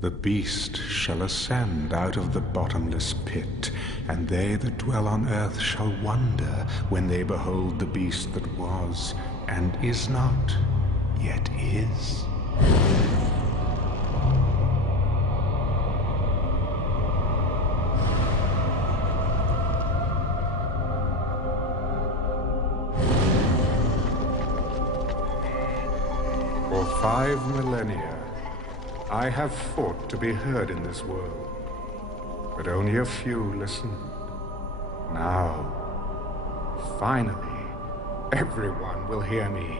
The beast shall ascend out of the bottomless pit, and they that dwell on earth shall wonder when they behold the beast that was, and is not, yet is. For 5 millennia, I have fought to be heard in this world, but only a few listened. Now, finally, everyone will hear me.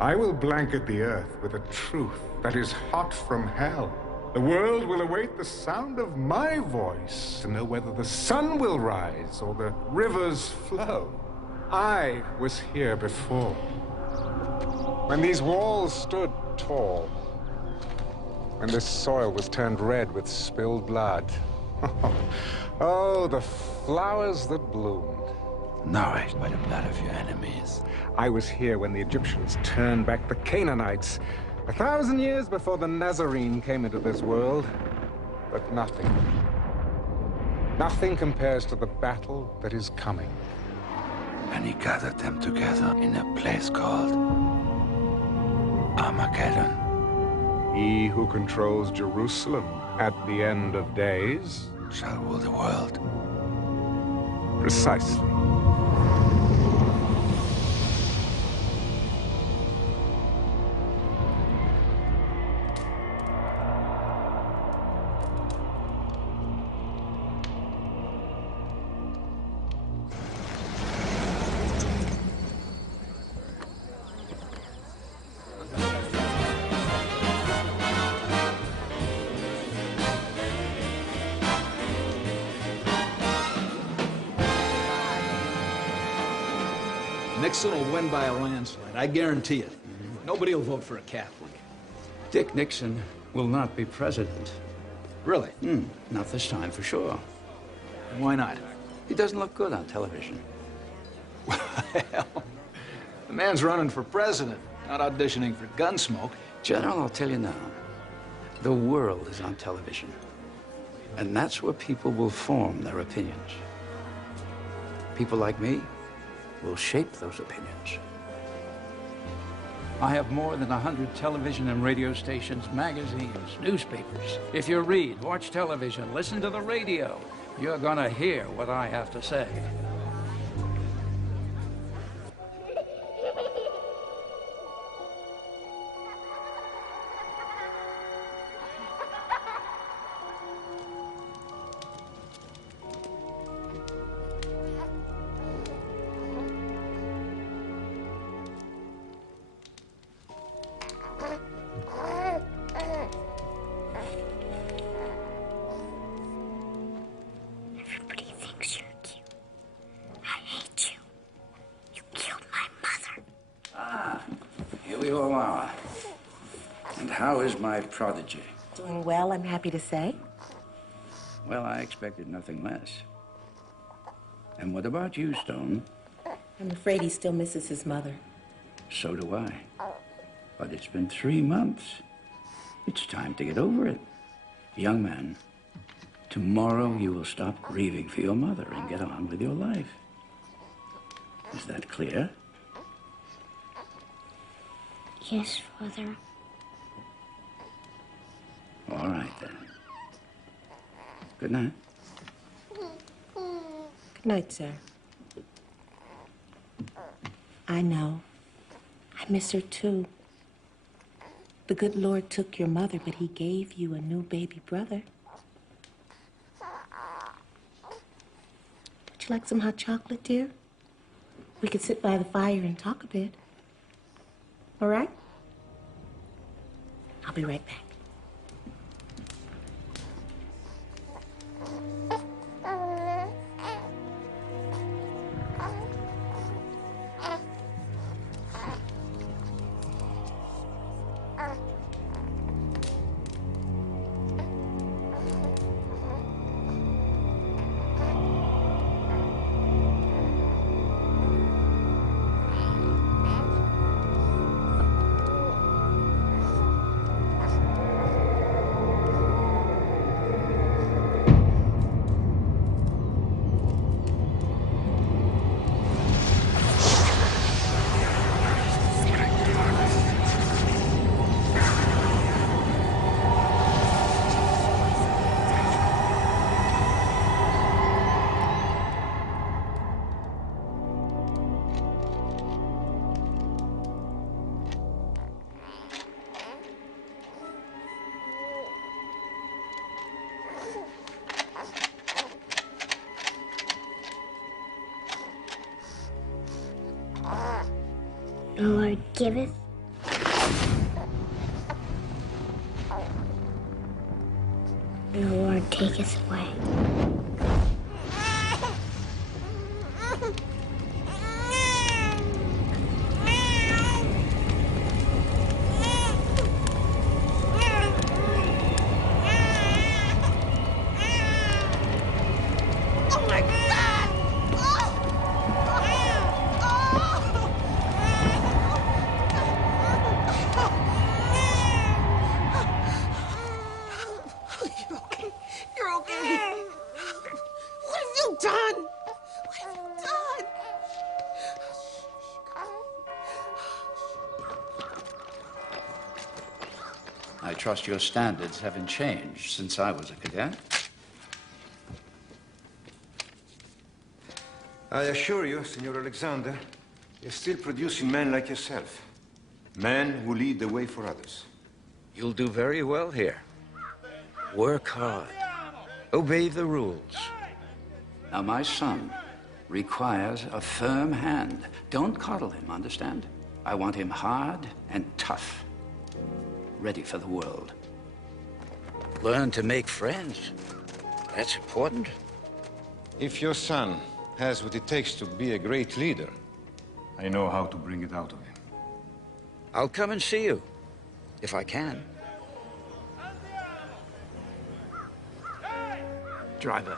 I will blanket the earth with a truth that is hot from hell. The world will await the sound of my voice to know whether the sun will rise or the rivers flow. I was here before, when these walls stood tall, when this soil was turned red with spilled blood. Oh, the flowers that bloomed. Nourished by the blood of your enemies. I was here when the Egyptians turned back the Canaanites, 1,000 years before the Nazarene came into this world. But nothing compares to the battle that is coming. And he gathered them together in a place called Armageddon. He who controls Jerusalem at the end of days shall rule the world. Precisely. Nixon will win by a landslide, I guarantee it. Nobody will vote for a Catholic. Dick Nixon will not be president. Really? Not this time, for sure. Why not? He doesn't look good on television. Well, the man's running for president, not auditioning for Gunsmoke. General, I'll tell you now, the world is on television. And that's where people will form their opinions. People like me will shape those opinions. I have more than 100 television and radio stations, magazines, newspapers. If you read, watch television, listen to the radio, you're gonna hear what I have to say. How is my prodigy? Doing well, I'm happy to say. Well, I expected nothing less. And what about you, Stone? I'm afraid he still misses his mother. So do I. But it's been 3 months. It's time to get over it. Young man, tomorrow you will stop grieving for your mother and get on with your life. Is that clear? Yes, Father. All right, then. Good night. Good night, sir. I know. I miss her, too. The good Lord took your mother, but he gave you a new baby brother. Would you like some hot chocolate, dear? We could sit by the fire and talk a bit. All right? I'll be right back. The Lord giveth, and the Lord taketh away. You're okay. What have you done? What have you done? I trust your standards haven't changed since I was a cadet. I assure you, Senor Alexander, you're still producing men like yourself. Men who lead the way for others. You'll do very well here. Work hard. Obey the rules. Now, my son requires a firm hand. Don't coddle him, understand? I want him hard and tough. Ready for the world. Learn to make friends. That's important. If your son has what it takes to be a great leader, I know how to bring it out of him. I'll come and see you, if I can. Driver.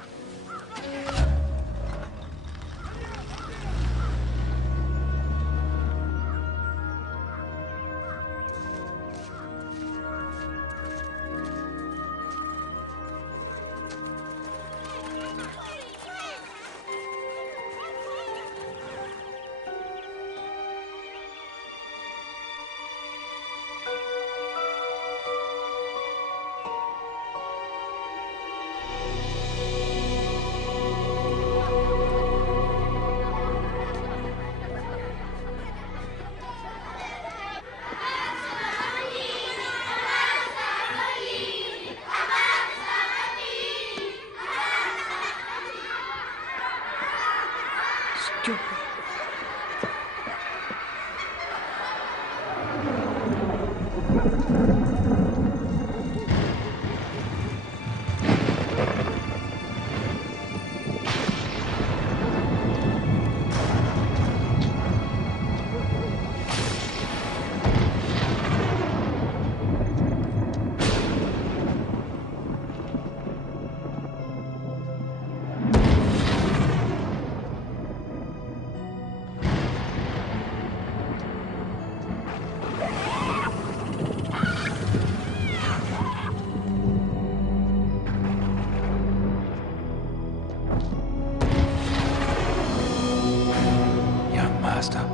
Master,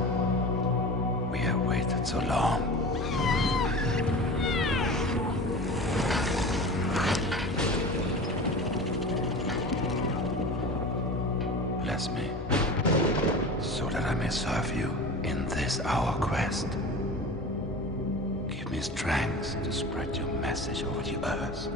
we have waited so long. Bless me, so that I may serve you in this our quest. Give me strength to spread your message over the earth.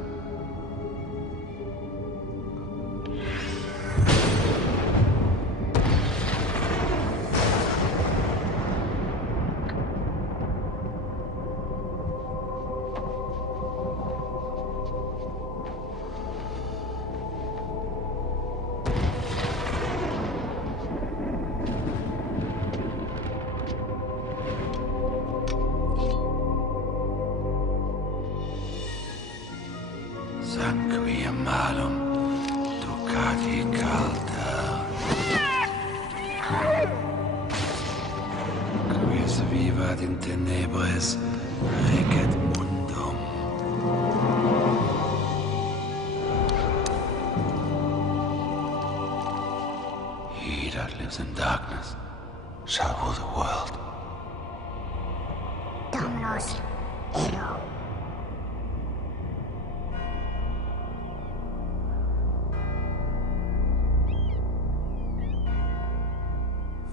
Sanguia malum, ducati calda. Quis vivat in tenebris, reget mundum. He that lives in darkness shall rule the world. Dominos Ero.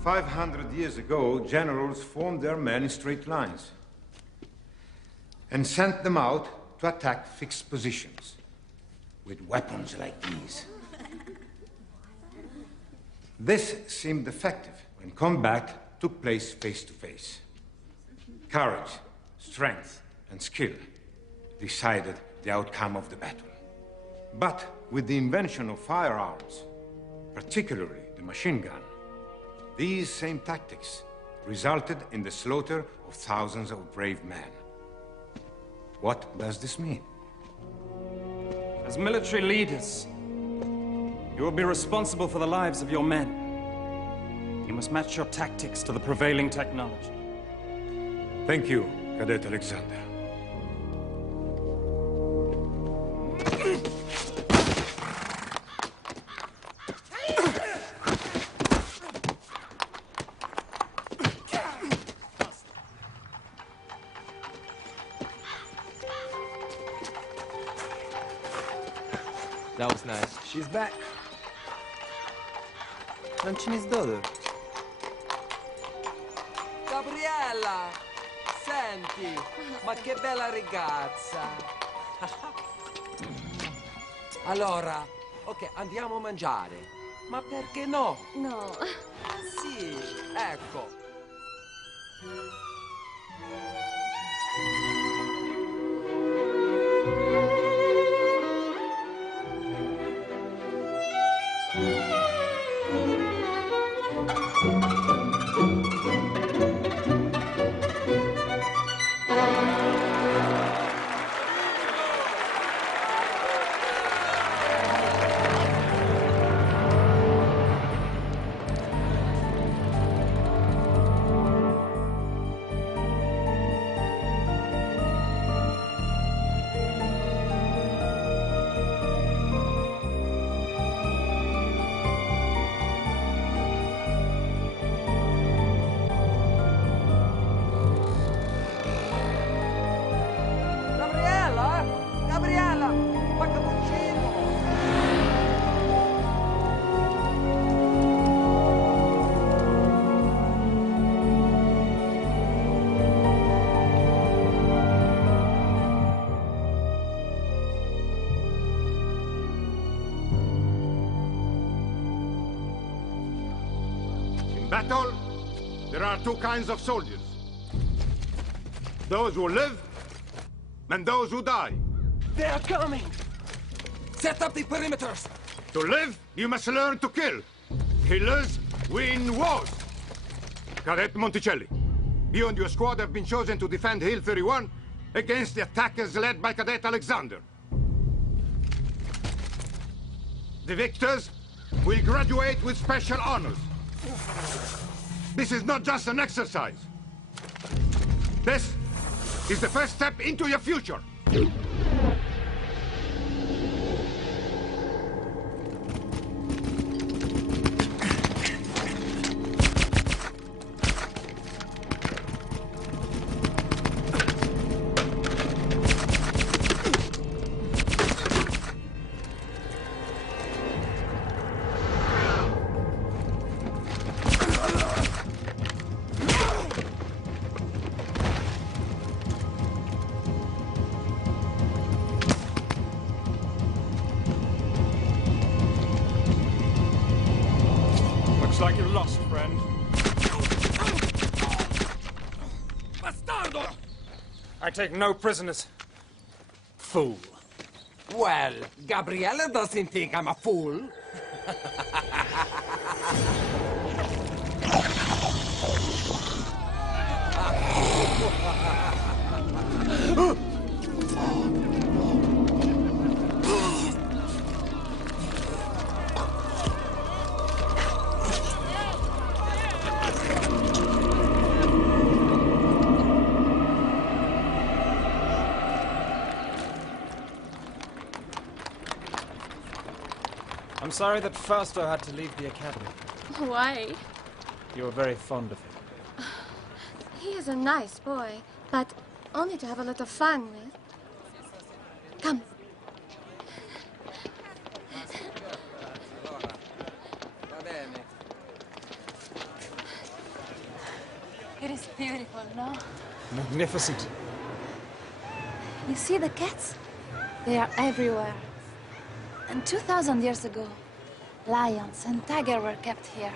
500 years ago, generals formed their men in straight lines and sent them out to attack fixed positions with weapons like these. This seemed effective when combat took place face to face. Courage, strength, and skill decided the outcome of the battle. But with the invention of firearms, particularly the machine gun, these same tactics resulted in the slaughter of thousands of brave men. What does this mean? As military leaders, you will be responsible for the lives of your men. You must match your tactics to the prevailing technology. Thank you, Cadet Alexander. That was nice. She's back. Non ci mi sdodo. Gabriella! Senti, ma che bella ragazza! Allora, ok, andiamo a mangiare. Ma perché no? No. Sì, ecco. Gabriella, ma cappuccino! In battle, there are two kinds of soldiers. Those who live and those who die. They are coming! Set up the perimeters! To live, you must learn to kill. Killers win wars. Cadet Monticelli, you and your squad have been chosen to defend Hill 31 against the attackers led by Cadet Alexander. The victors will graduate with special honors. This is not just an exercise. This is the first step into your future. Looks like you're lost, friend. Bastardo! I take no prisoners. Fool. Well, Gabriella doesn't think I'm a fool. I'm sorry that Fausto had to leave the academy. Why? You were very fond of him. He is a nice boy, but only to have a lot of fun with. Come. It is beautiful, no? Magnificent. You see the cats? They are everywhere. And 2,000 years ago, lions and tigers were kept here.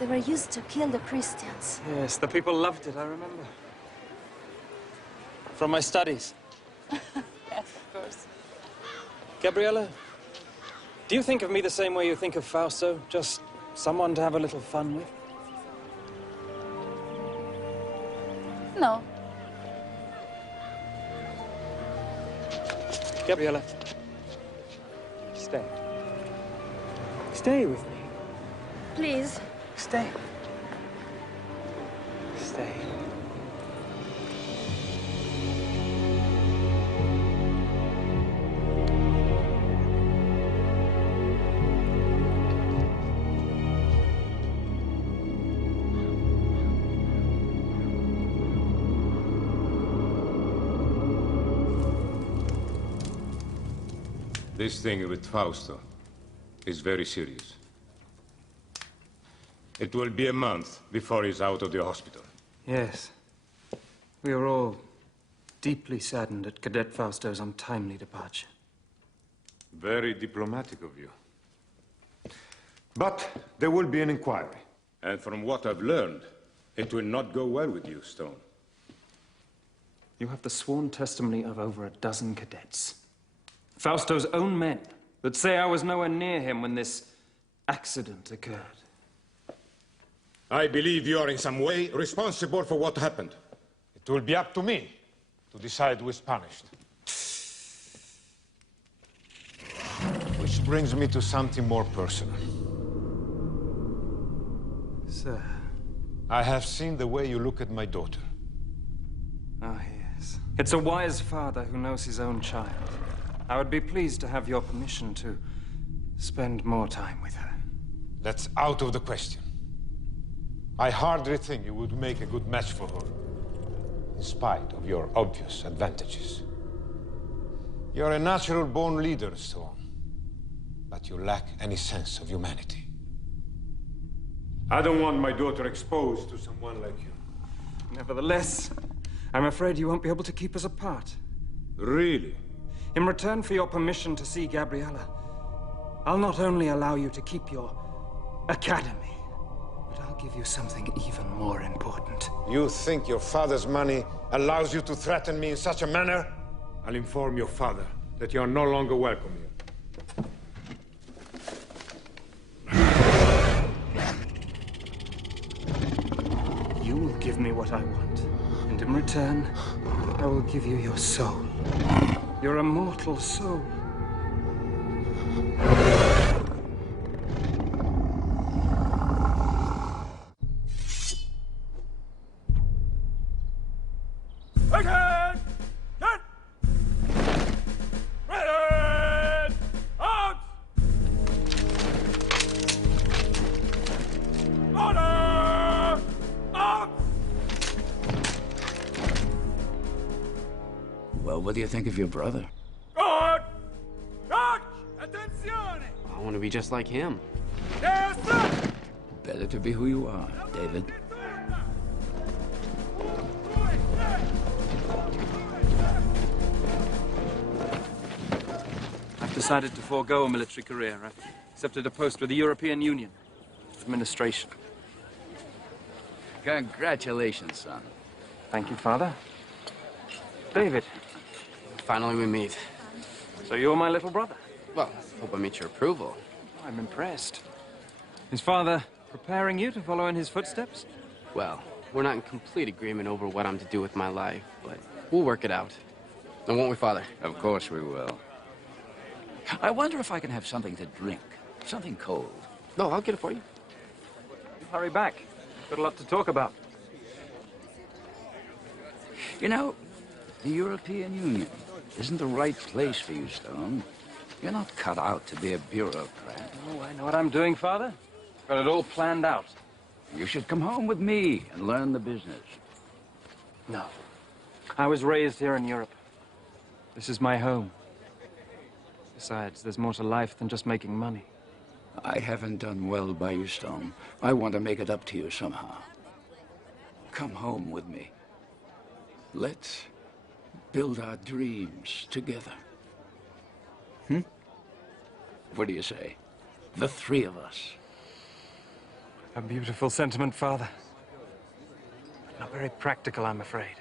They were used to kill the Christians. Yes, the people loved it, I remember. From my studies. Yes, of course. Gabriella, do you think of me the same way you think of Fausto? Just someone to have a little fun with? No. Gabriella, stay. Stay with me. Please. Stay. Stay. This thing with Fausto is very serious. It will be a month before he's out of the hospital. Yes. We are all deeply saddened at Cadet Fausto's untimely departure. Very diplomatic of you. But there will be an inquiry. And from what I've learned, it will not go well with you, Stone. You have the sworn testimony of over a dozen cadets. Fausto's own men that say I was nowhere near him when this accident occurred. I believe you are in some way responsible for what happened. It will be up to me to decide who is punished. Which brings me to something more personal. Sir. I have seen the way you look at my daughter. Ah, yes. It's a wise father who knows his own child. I would be pleased to have your permission to spend more time with her. That's out of the question. I hardly think you would make a good match for her, in spite of your obvious advantages. You're a natural-born leader, Stone, but you lack any sense of humanity. I don't want my daughter exposed to someone like you. Nevertheless, I'm afraid you won't be able to keep us apart. Really? In return for your permission to see Gabriella, I'll not only allow you to keep your academy, but I'll give you something even more important. You think your father's money allows you to threaten me in such a manner? I'll inform your father that you are no longer welcome here. You will give me what I want, and in return, I will give you your soul. Your immortal soul. Again! Get! Ready! Out! Order! Out! Well, what do you think of your brother? Good! Charge! Attenzione! I want to be just like him. Yes, sir! Better to be who you are, David. I've decided to forego a military career. I've accepted a post with the European Union. Administration. Congratulations, son. Thank you, Father. David. Finally we meet. So you're my little brother? Well, hope I meet your approval. I'm impressed. Is Father preparing you to follow in his footsteps? Well, we're not in complete agreement over what I'm to do with my life, but we'll work it out. And won't we, Father? Of course we will. I wonder if I can have something to drink. Something cold. No, I'll get it for you. You hurry back. Got a lot to talk about. You know, the European Union isn't the right place for you, Stone. You're not cut out to be a bureaucrat. Oh, I know what I'm doing, Father. Got it all planned out. You should come home with me and learn the business. No. I was raised here in Europe. This is my home. Besides, there's more to life than just making money. I haven't done well by you, Stone. I want to make it up to you somehow. Come home with me. Let's build our dreams together. What do you say? The three of us. A beautiful sentiment, Father. Not very practical, I'm afraid.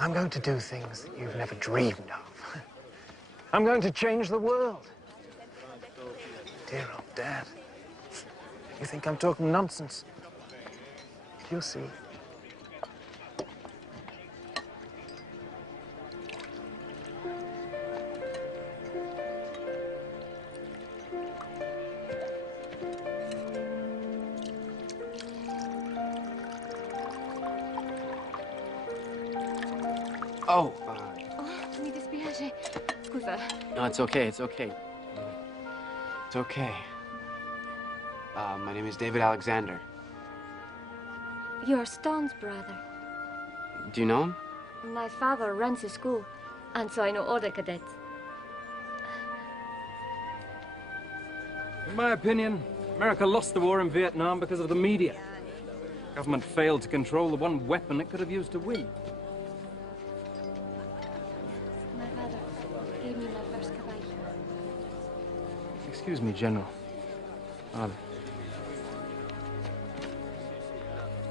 I'm going to do things you've never dreamed of. I'm going to change the world. Dear old Dad. You think I'm talking nonsense? You'll see. Oh. Mi dispiace. Scusa. No, it's okay. It's okay. It's okay. My name is David Alexander. You're Stone's brother. Do you know him? My father runs a school, and so I know all the cadets. In my opinion, America lost the war in Vietnam because of the media. Government failed to control the one weapon it could have used to win. My father gave me my first caballo. Excuse me, General. Father.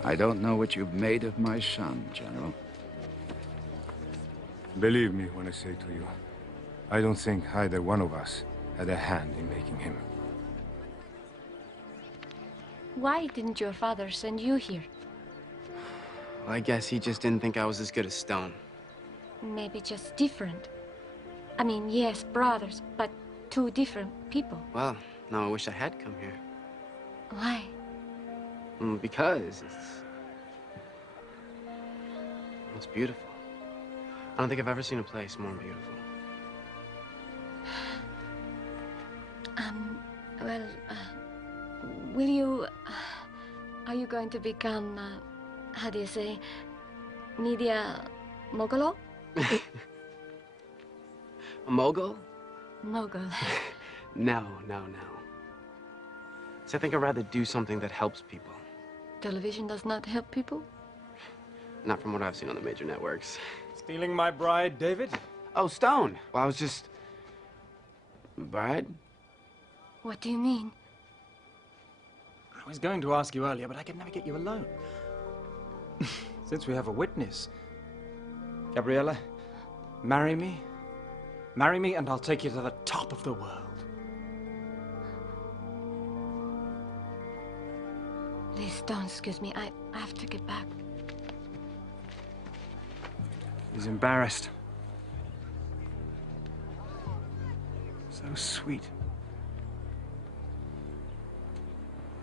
I don't know what you've made of my son, General. Believe me when I say to you, I don't think either one of us had a hand in making him. Why didn't your father send you here? Well, I guess he just didn't think I was as good as Stone. Maybe just different. I mean, yes, brothers, but two different people. Well, now I wish I had come here. Why? Because it's beautiful. I don't think I've ever seen a place more beautiful. Well, will you... are you going to become, how do you say, media mogul? A mogul? Mogul. No. So I think I'd rather do something that helps people. Television does not help people? Not from what I've seen on the major networks. Stealing my bride, David? Oh, Stone. Well, I was just... Bride? What do you mean? I was going to ask you earlier, but I could never get you alone. Since we have a witness. Gabriella, marry me. Marry me and I'll take you to the top of the world. Please don't excuse me. I have to get back. He's embarrassed. So sweet.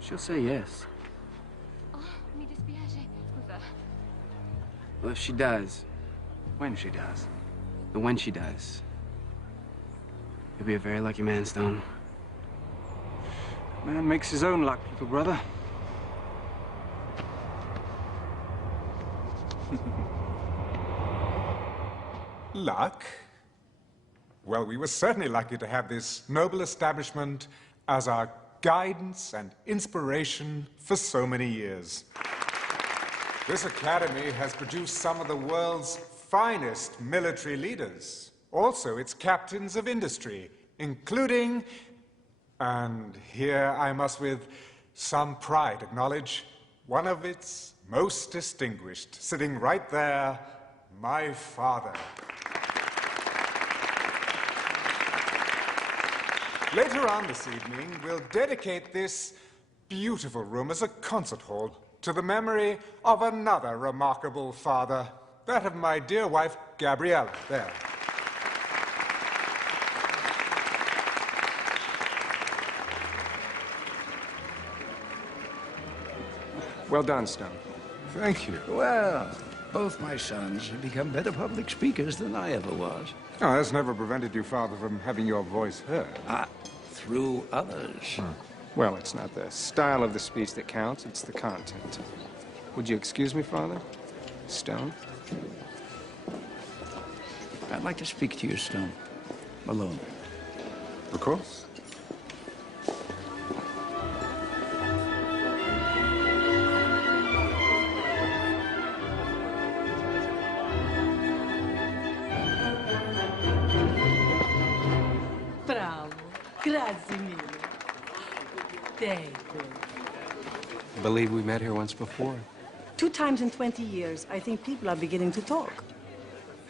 She'll say yes. Oh, mi dispiace. Scusa. Well, if she does. When she does. The when she does. You'll be a very lucky man, Stone. Man makes his own luck, little brother. Luck? Well, we were certainly lucky to have this noble establishment as our guidance and inspiration for so many years. This academy has produced some of the world's finest military leaders, also its captains of industry, including, and here I must with some pride acknowledge, one of its most distinguished, sitting right there, my father. Later on this evening, we'll dedicate this beautiful room as a concert hall to the memory of another remarkable father, that of my dear wife, Gabriella, there. Well done, Stone. Thank you. Well, both my sons have become better public speakers than I ever was. Oh, that's never prevented you, Father, from having your voice heard. Through others. Well, it's not the style of the speech that counts, it's the content. Would you excuse me, Father? Stone? I'd like to speak to you, Stone. Alone. Of course. Bravo. Grazie mille. David. I believe we met here once before. 2 times in 20 years, I think people are beginning to talk.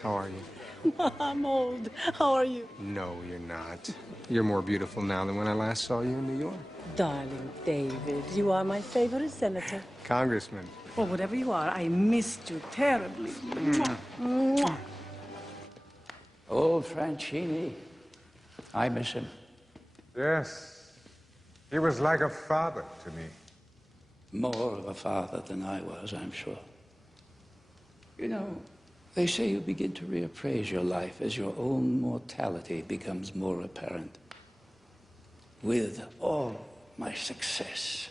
How are you? I'm old. How are you? No, you're not. You're more beautiful now than when I last saw you in New York. Darling David, you are my favorite senator. Congressman. Or whatever you are, I missed you terribly. Mwah. Mwah. Old Franchini. I miss him. Yes. He was like a father to me. More of a father than I was, I'm sure. You know, they say you begin to reappraise your life as your own mortality becomes more apparent. With all my success,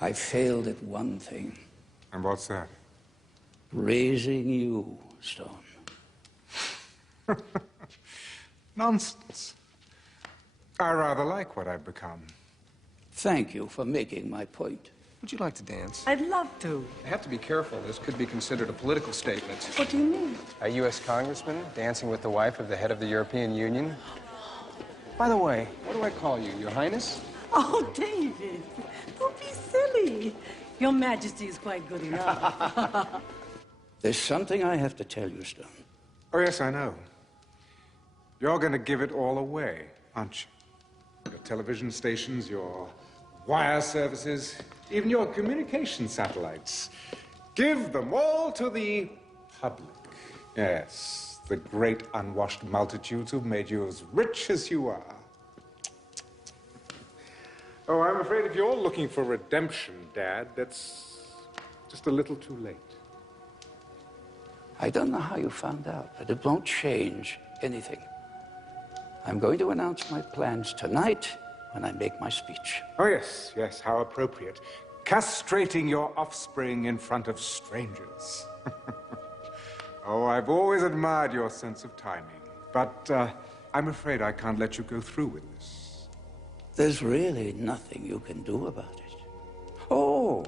I failed at one thing. And what's that? Raising you, Stone. Nonsense. I rather like what I've become. Thank you for making my point. Would you like to dance? I'd love to. I have to be careful. This could be considered a political statement. What do you mean? A U.S. congressman dancing with the wife of the head of the European Union? By the way, what do I call you, Your Highness? Oh, David, don't be silly. Your Majesty is quite good enough. There's something I have to tell you, Stone. Oh, yes, I know. You're going to give it all away, aren't you? Your television stations, your wire services, even your communication satellites. Give them all to the public. Yes, the great unwashed multitudes who've made you as rich as you are. Oh, I'm afraid if you're looking for redemption, Dad, that's just a little too late. I don't know how you found out, but it won't change anything. I'm going to announce my plans tonight when I make my speech. Oh, yes, yes, how appropriate. Castrating your offspring in front of strangers. Oh, I've always admired your sense of timing, but I'm afraid I can't let you go through with this. There's really nothing you can do about it. Oh,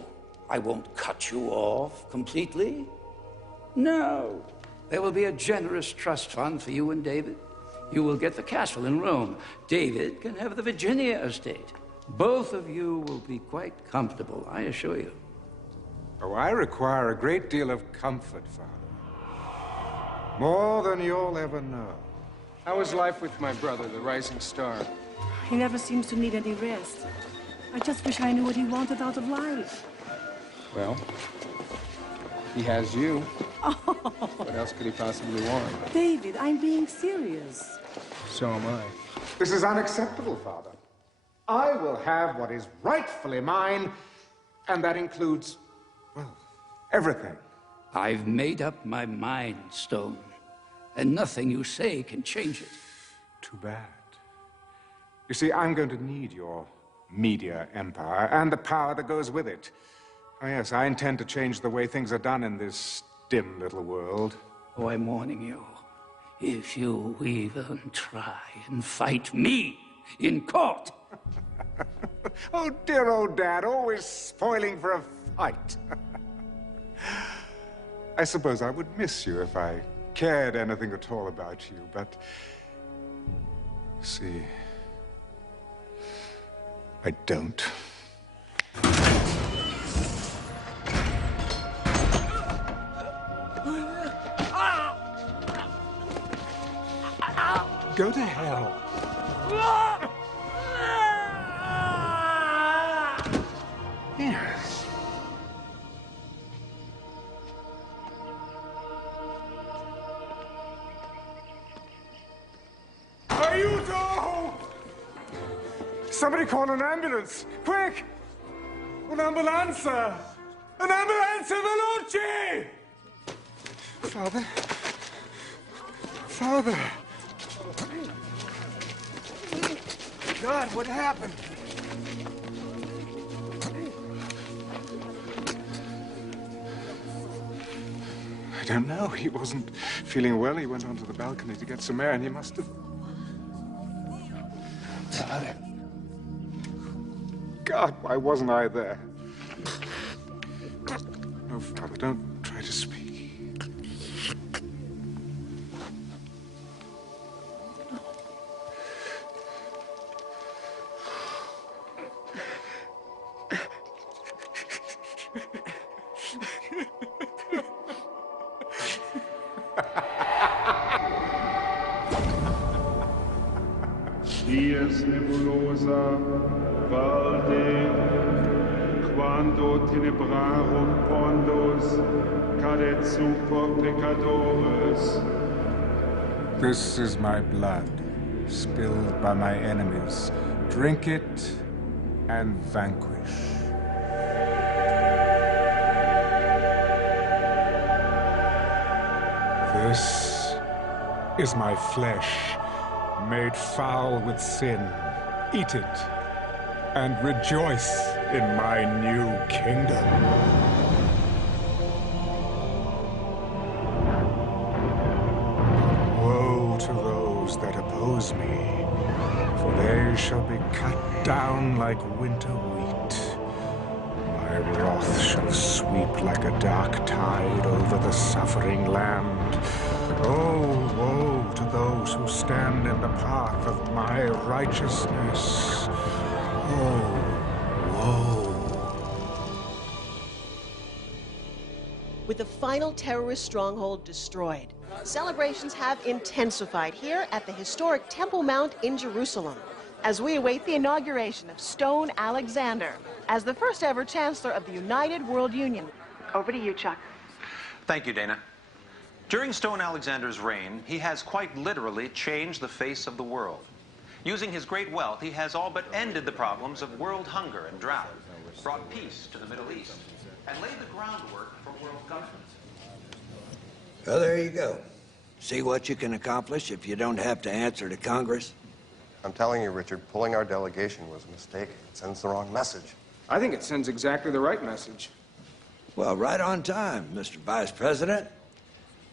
I won't cut you off completely. No, there will be a generous trust fund for you and David. You will get the castle in Rome. David can have the Virginia estate. Both of you will be quite comfortable, I assure you. Oh, I require a great deal of comfort, Father. More than you'll ever know. How is life with my brother, the rising star? He never seems to need any rest. I just wish I knew what he wanted out of life. Well, he has you. What else could he possibly want? David, I'm being serious. So am I. This is unacceptable, Father. I will have what is rightfully mine, and that includes, well, everything. I've made up my mind, Stone, and nothing you say can change it. Too bad. You see, I'm going to need your media empire and the power that goes with it. Oh, yes, I intend to change the way things are done in this dim little world. Oh, I'm warning you. If you even try and fight me in court. Oh, dear old Dad, always spoiling for a fight. I suppose I would miss you if I cared anything at all about you, but... see... I don't. Go to hell. Yes. Aiuto! Somebody call an ambulance! Quick! Un'ambulanza! Un'ambulanza veloce! Father? Father! God, what happened? I don't know. He wasn't feeling well. He went onto the balcony to get some air, and he must have... Father. God, why wasn't I there? No, Father, don't try to speak. luminis nebulosa valde, quando tenebrarum pondos cadet super peccadores. This is my blood, spilled by my enemies. Drink it and vanquish. This is my flesh, made foul with sin. Eat it, and rejoice in my new kingdom. Woe to those that oppose me, for they shall be cut down like winter wheat. My wrath shall sweep like a dark tide over the suffering land. Oh, woe to those who stand in the path of my righteousness. Oh, woe. With the final terrorist stronghold destroyed, celebrations have intensified here at the historic Temple Mount in Jerusalem as we await the inauguration of Stone Alexander as the first ever Chancellor of the United World Union. Over to you, Chuck. Thank you, Dana. During Stone Alexander's reign, he has quite literally changed the face of the world. Using his great wealth, he has all but ended the problems of world hunger and drought, brought peace to the Middle East, and laid the groundwork for world government. Well, there you go. See what you can accomplish if you don't have to answer to Congress? I'm telling you, Richard, pulling our delegation was a mistake. It sends the wrong message. I think it sends exactly the right message. Well, right on time, Mr. Vice President.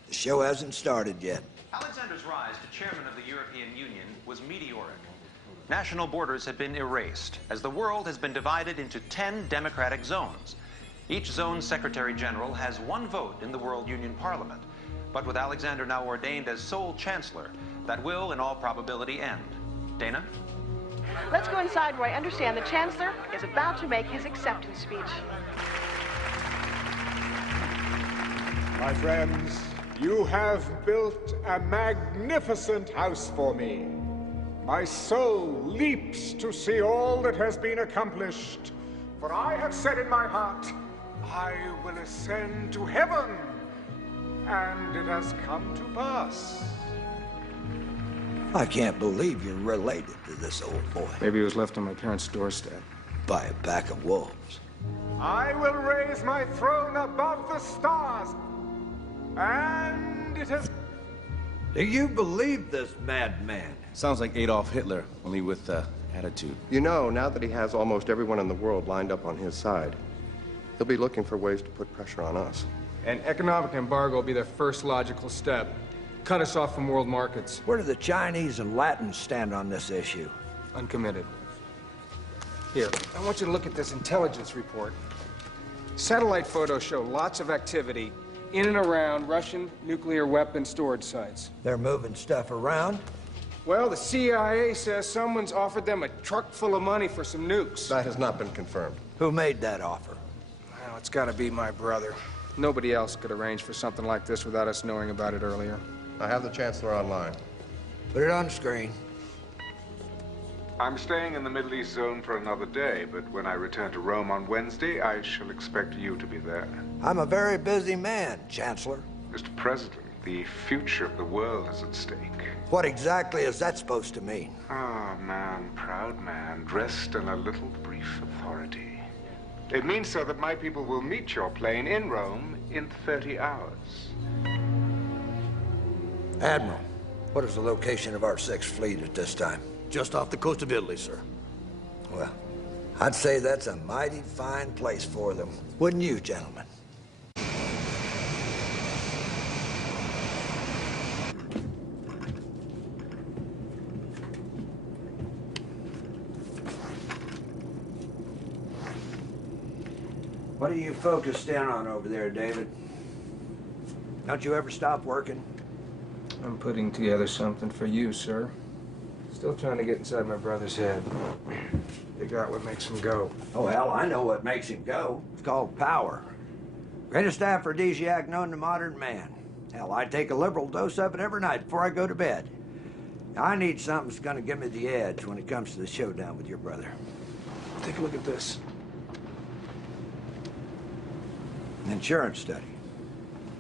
The show hasn't started yet. Alexander's rise to chairman of the European Union was meteoric. National borders had been erased, as the world has been divided into 10 democratic zones. Each zone's Secretary General has one vote in the World Union Parliament. But with Alexander now ordained as sole Chancellor, that will, in all probability, end. Dana? Let's go inside where I understand the Chancellor is about to make his acceptance speech. My friends, you have built a magnificent house for me. My soul leaps to see all that has been accomplished, for I have said in my heart, I will ascend to heaven, and it has come to pass. I can't believe you're related to this old boy. Maybe he was left on my parents' doorstep. By a pack of wolves. I will raise my throne above the stars, and it has... Do you believe this madman? Sounds like Adolf Hitler, only with attitude. You know, now that he has almost everyone in the world lined up on his side, he'll be looking for ways to put pressure on us. An economic embargo will be the first logical step. Cut us off from world markets. Where do the Chinese and Latins stand on this issue? Uncommitted. Here, I want you to look at this intelligence report. Satellite photos show lots of activity in and around Russian nuclear weapon storage sites. They're moving stuff around? Well, the CIA says someone's offered them a truck full of money for some nukes. That has not been confirmed. Who made that offer? Well, it's got to be my brother. Nobody else could arrange for something like this without us knowing about it earlier. I have the Chancellor online. Put it on the screen. I'm staying in the Middle East zone for another day, but when I return to Rome on Wednesday, I shall expect you to be there. I'm a very busy man, Chancellor. Mr. President, the future of the world is at stake. What exactly is that supposed to mean? Ah, man, proud man, dressed in a little brief authority. It means, sir, that my people will meet your plane in Rome in 30 hours. Admiral, what is the location of our Sixth Fleet at this time? Just off the coast of Italy, sir. Well, I'd say that's a mighty fine place for them. Wouldn't you, gentlemen? What are you focused in on over there, David? Don't you ever stop working? I'm putting together something for you, sir. Still trying to get inside my brother's head. Figure out what makes him go. Oh, hell, I know what makes him go. It's called power. Greatest aphrodisiac known to modern man. Hell, I take a liberal dose of it every night before I go to bed. I need something that's gonna give me the edge when it comes to the showdown with your brother. Take a look at this. An insurance study.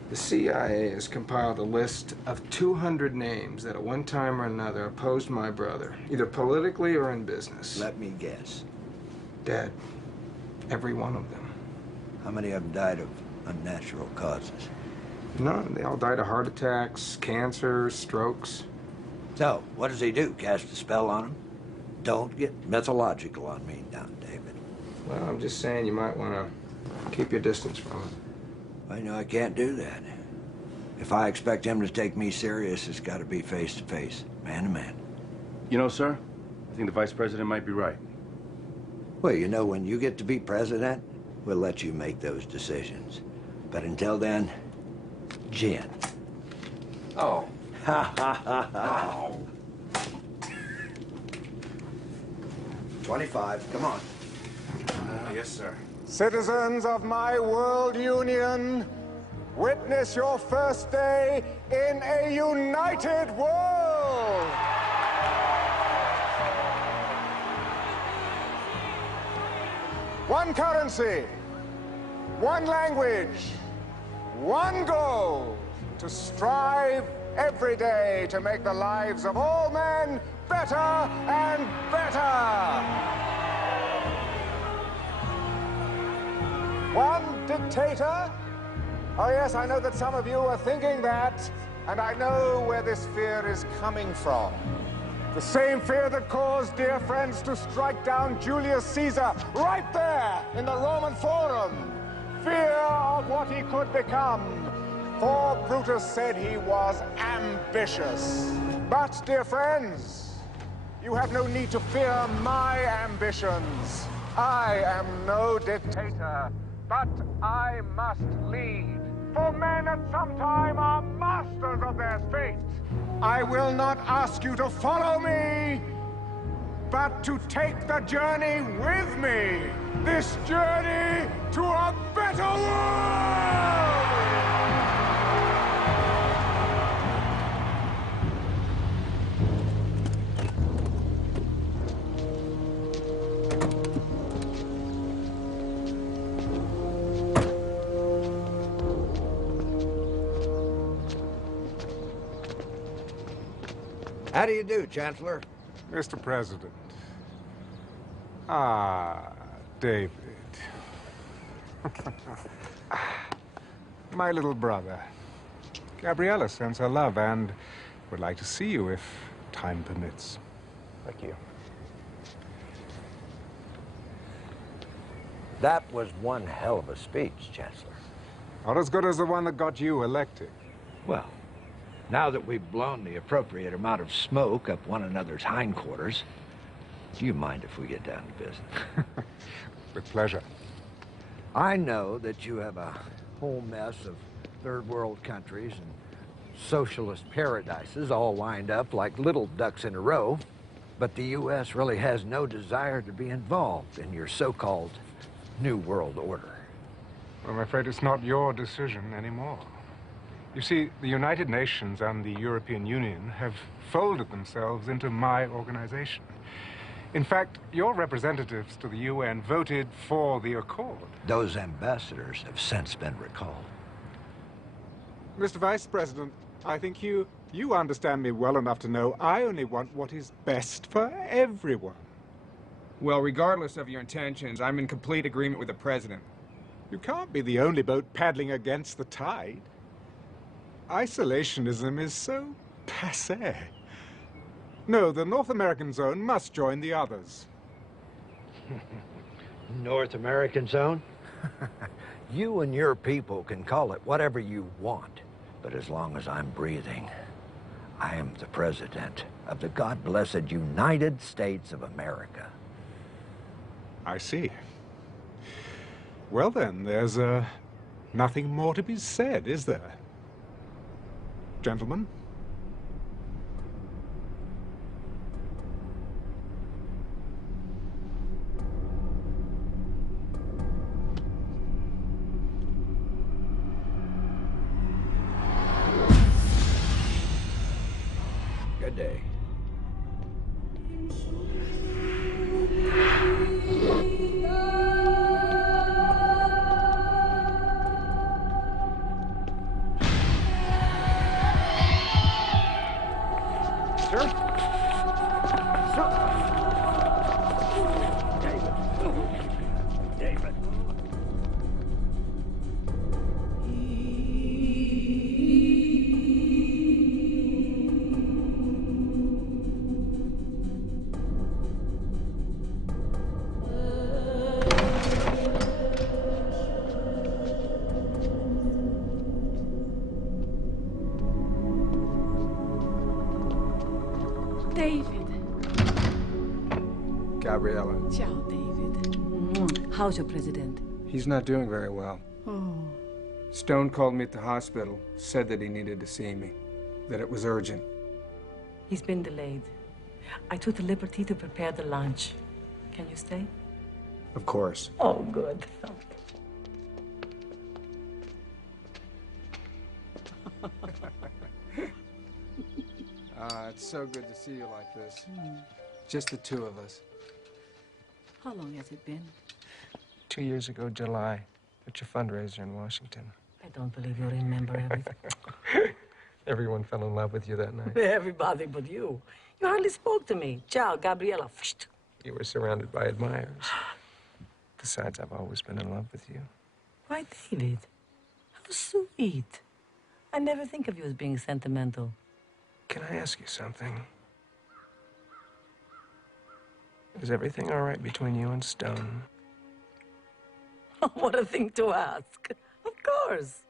The CIA has compiled a list of 200 names that at one time or another opposed my brother, either politically or in business. Let me guess. Dead. Every one of them. How many of them died of unnatural causes? None. They all died of heart attacks, cancer, strokes. So, what does he do? Cast a spell on him? Don't get mythological on me now, David. Well, I'm just saying you might want to keep your distance from him. I know I can't do that. If I expect him to take me serious, it's got to be face to face, man to man. You know, sir, I think the vice president might be right. Well, you know, when you get to be president, we'll let you make those decisions. But until then, gin. Oh. Ha ha ha ha. 25, come on. Yes, sir. Citizens of my world union, witness your first day in a united world. One currency, one language, one goal, to strive every day to make the lives of all men better and better. One dictator? Oh yes, I know that some of you are thinking that, and I know where this fear is coming from. The same fear that caused dear friends to strike down Julius Caesar right there in the Roman Forum. Fear of what he could become. For Brutus said he was ambitious. But, dear friends, you have no need to fear my ambitions. I am no dictator, but I must lead. For men at some time are masters of their fate. I will not ask you to follow me, but to take the journey with me. This journey to a better world! How do you do, Chancellor? Mr. President. Ah, David. My little brother. Gabriella sends her love and would like to see you if time permits. Thank you. That was one hell of a speech, Chancellor. Not as good as the one that got you elected. Well, now that we've blown the appropriate amount of smoke up one another's hindquarters, do you mind if we get down to business? With pleasure. I know that you have a whole mess of third world countries and socialist paradises all lined up like little ducks in a row, but the U.S. really has no desire to be involved in your so-called New World Order. Well, I'm afraid it's not your decision anymore. You see, the United Nations and the European Union have folded themselves into my organization. In fact, your representatives to the UN voted for the accord. Those ambassadors have since been recalled. Mr. Vice President, I think you understand me well enough to know I only want what is best for everyone. Well, regardless of your intentions, I'm in complete agreement with the President. You can't be the only boat paddling against the tide. Isolationism is so passé. No, the North American zone must join the others. North American zone? You and your people can call it whatever you want, but as long as I'm breathing, I am the president of the God-blessed United States of America. I see. Well then, there's nothing more to be said, is there? Gentlemen? Good day. David. Gabriella. Ciao, David. How's your president? He's not doing very well. Oh. Stone called me at the hospital, said that he needed to see me, that it was urgent. He's been delayed. I took the liberty to prepare the lunch. Can you stay? Of course. Oh, good. It's so good to see you like this. Just the two of us. How long has it been? 2 years ago, July, at your fundraiser in Washington. I don't believe you remember everything. Everyone fell in love with you that night. Everybody but you. You hardly spoke to me. Ciao, Gabriella. You were surrounded by admirers. Besides, I've always been in love with you. Why, David? How sweet. I never think of you as being sentimental. Can I ask you something? Is everything all right between you and Stone? What a thing to ask. Of course.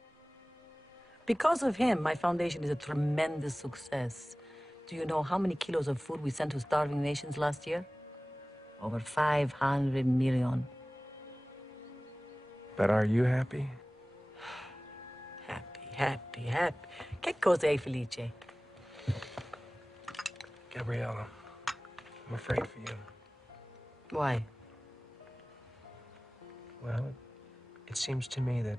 Because of him, my foundation is a tremendous success. Do you know how many kilos of food we sent to starving nations last year? Over 500 million. But are you happy? Happy. Che cosa è felice? Gabriella, I'm afraid for you. Why? Well, it seems to me that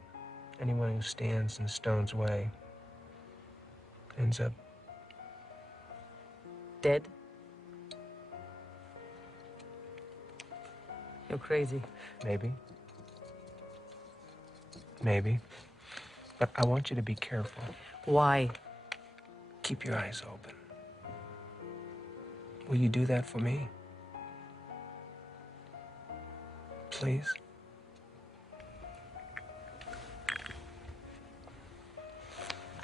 anyone who stands in Stone's way ends up dead? You're crazy. Maybe. But I want you to be careful. Why? Keep your eyes open. Will you do that for me? Please?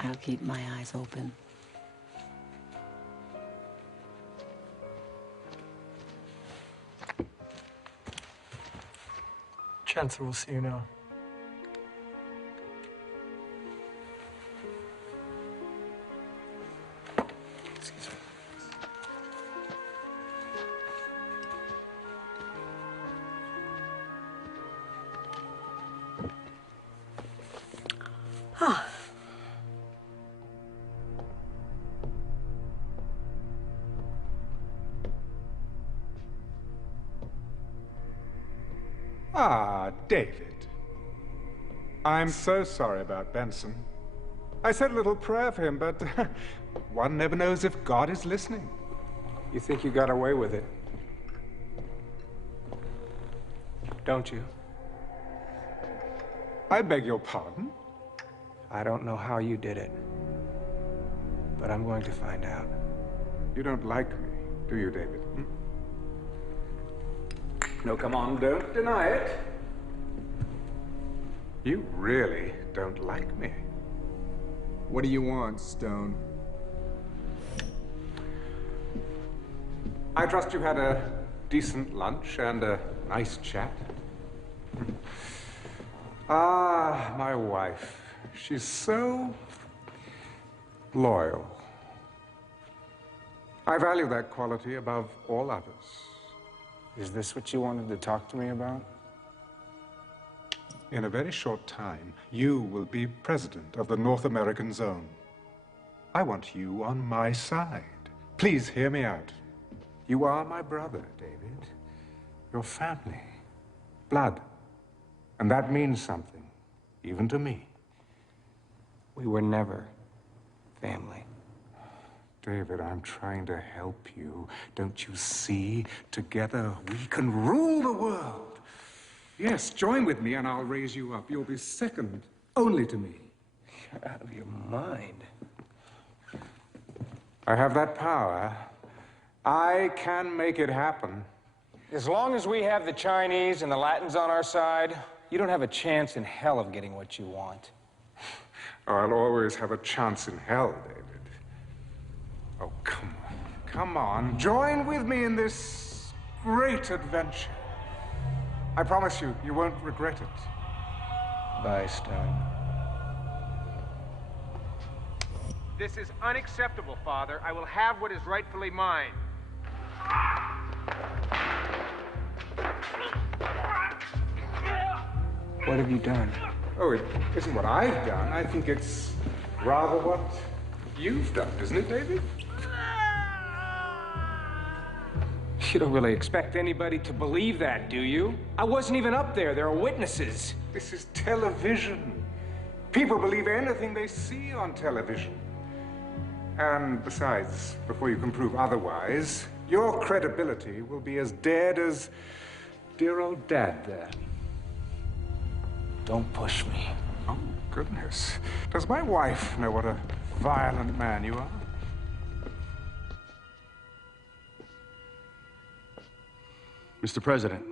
I'll keep my eyes open. Chancellor will see you now. Excuse me. Ah, David. I'm so sorry about Benson. I said a little prayer for him, but one never knows if God is listening. You think you got away with it? Don't you? I beg your pardon? I don't know how you did it, but I'm going to find out. You don't like me, do you, David? Hmm? No, come on, don't deny it. You really don't like me. What do you want, Stone? I trust you had a decent lunch and a nice chat. Ah, my wife. She's so loyal. I value that quality above all others. Is this what you wanted to talk to me about? In a very short time, you will be president of the North American Zone. I want you on my side. Please hear me out. You are my brother, David. Your family. Blood. And that means something, even to me. We were never family. David, I'm trying to help you. Don't you see? Together we can rule the world. Yes, join with me and I'll raise you up. You'll be second only to me. You're out of your mind. I have that power. I can make it happen. As long as we have the Chinese and the Latins on our side, you don't have a chance in hell of getting what you want. I'll always have a chance in hell, David. Oh, come on. Come on. Join with me in this great adventure. I promise you, you won't regret it. Bye, Stone. This is unacceptable, Father. I will have what is rightfully mine. What have you done? Oh, it isn't what I've done. I think it's rather what you've done, isn't it, David? You don't really expect anybody to believe that, do you? I wasn't even up there. There are witnesses. This is television. People believe anything they see on television. And besides, before you can prove otherwise, your credibility will be as dead as dear old Dad there. Don't push me. Oh, goodness. Does my wife know what a violent man you are? Mr. President.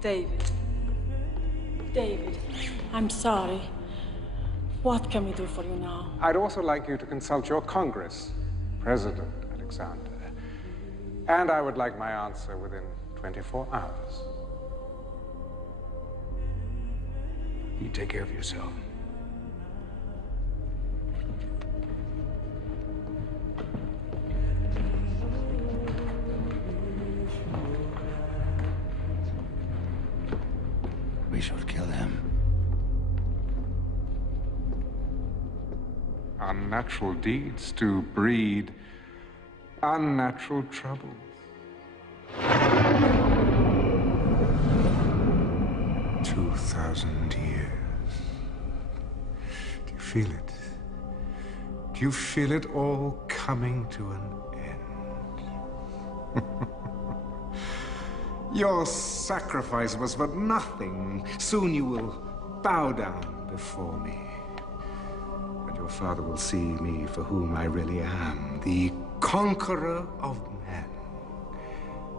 David. David, I'm sorry. What can we do for you now? I'd also like you to consult your Congress, President Alexander. And I would like my answer within 24 hours. You take care of yourself. We should kill him. Unnatural deeds do breed unnatural troubles. 2,000 years. Do you feel it? Do you feel it all coming to an end? Your sacrifice was for nothing. Soon you will bow down before me. And your father will see me for whom I really am, the conqueror of men,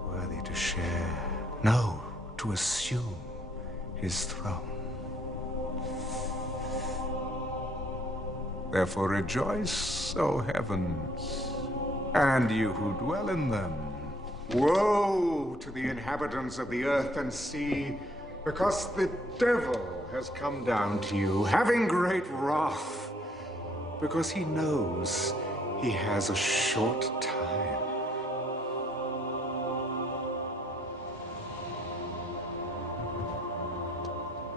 worthy to share, no, to assume his throne. Therefore rejoice, O heavens, and you who dwell in them. Woe to the inhabitants of the earth and sea, because the devil has come down to you, having great wrath, because he knows he has a short time.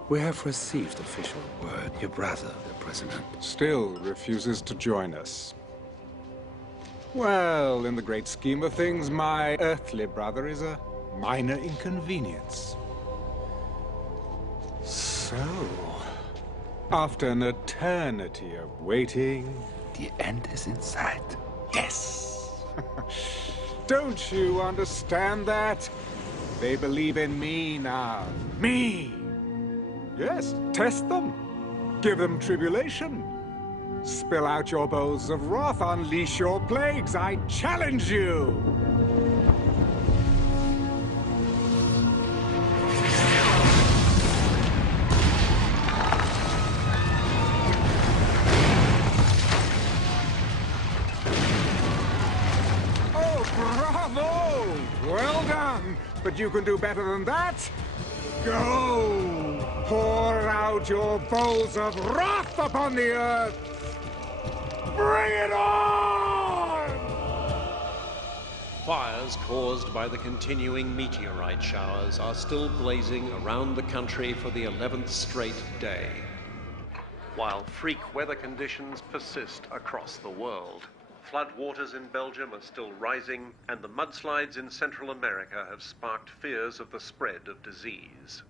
We have received official word. Your brother, the president, Still refuses to join us. Well, in the great scheme of things, my earthly brother is a minor inconvenience. So, after an eternity of waiting... The end is in sight. Yes! Don't you understand that? They believe in me now. Me! Yes, test them. Give them tribulation. Spill out your bowls of wrath, unleash your plagues, I challenge you! Oh, bravo! Well done! But you can do better than that. Go! Pour out your bowls of wrath upon the earth! Bring it on! Fires caused by the continuing meteorite showers are still blazing around the country for the 11th straight day, while freak weather conditions persist across the world. Floodwaters in Belgium are still rising, and the mudslides in Central America have sparked fears of the spread of disease.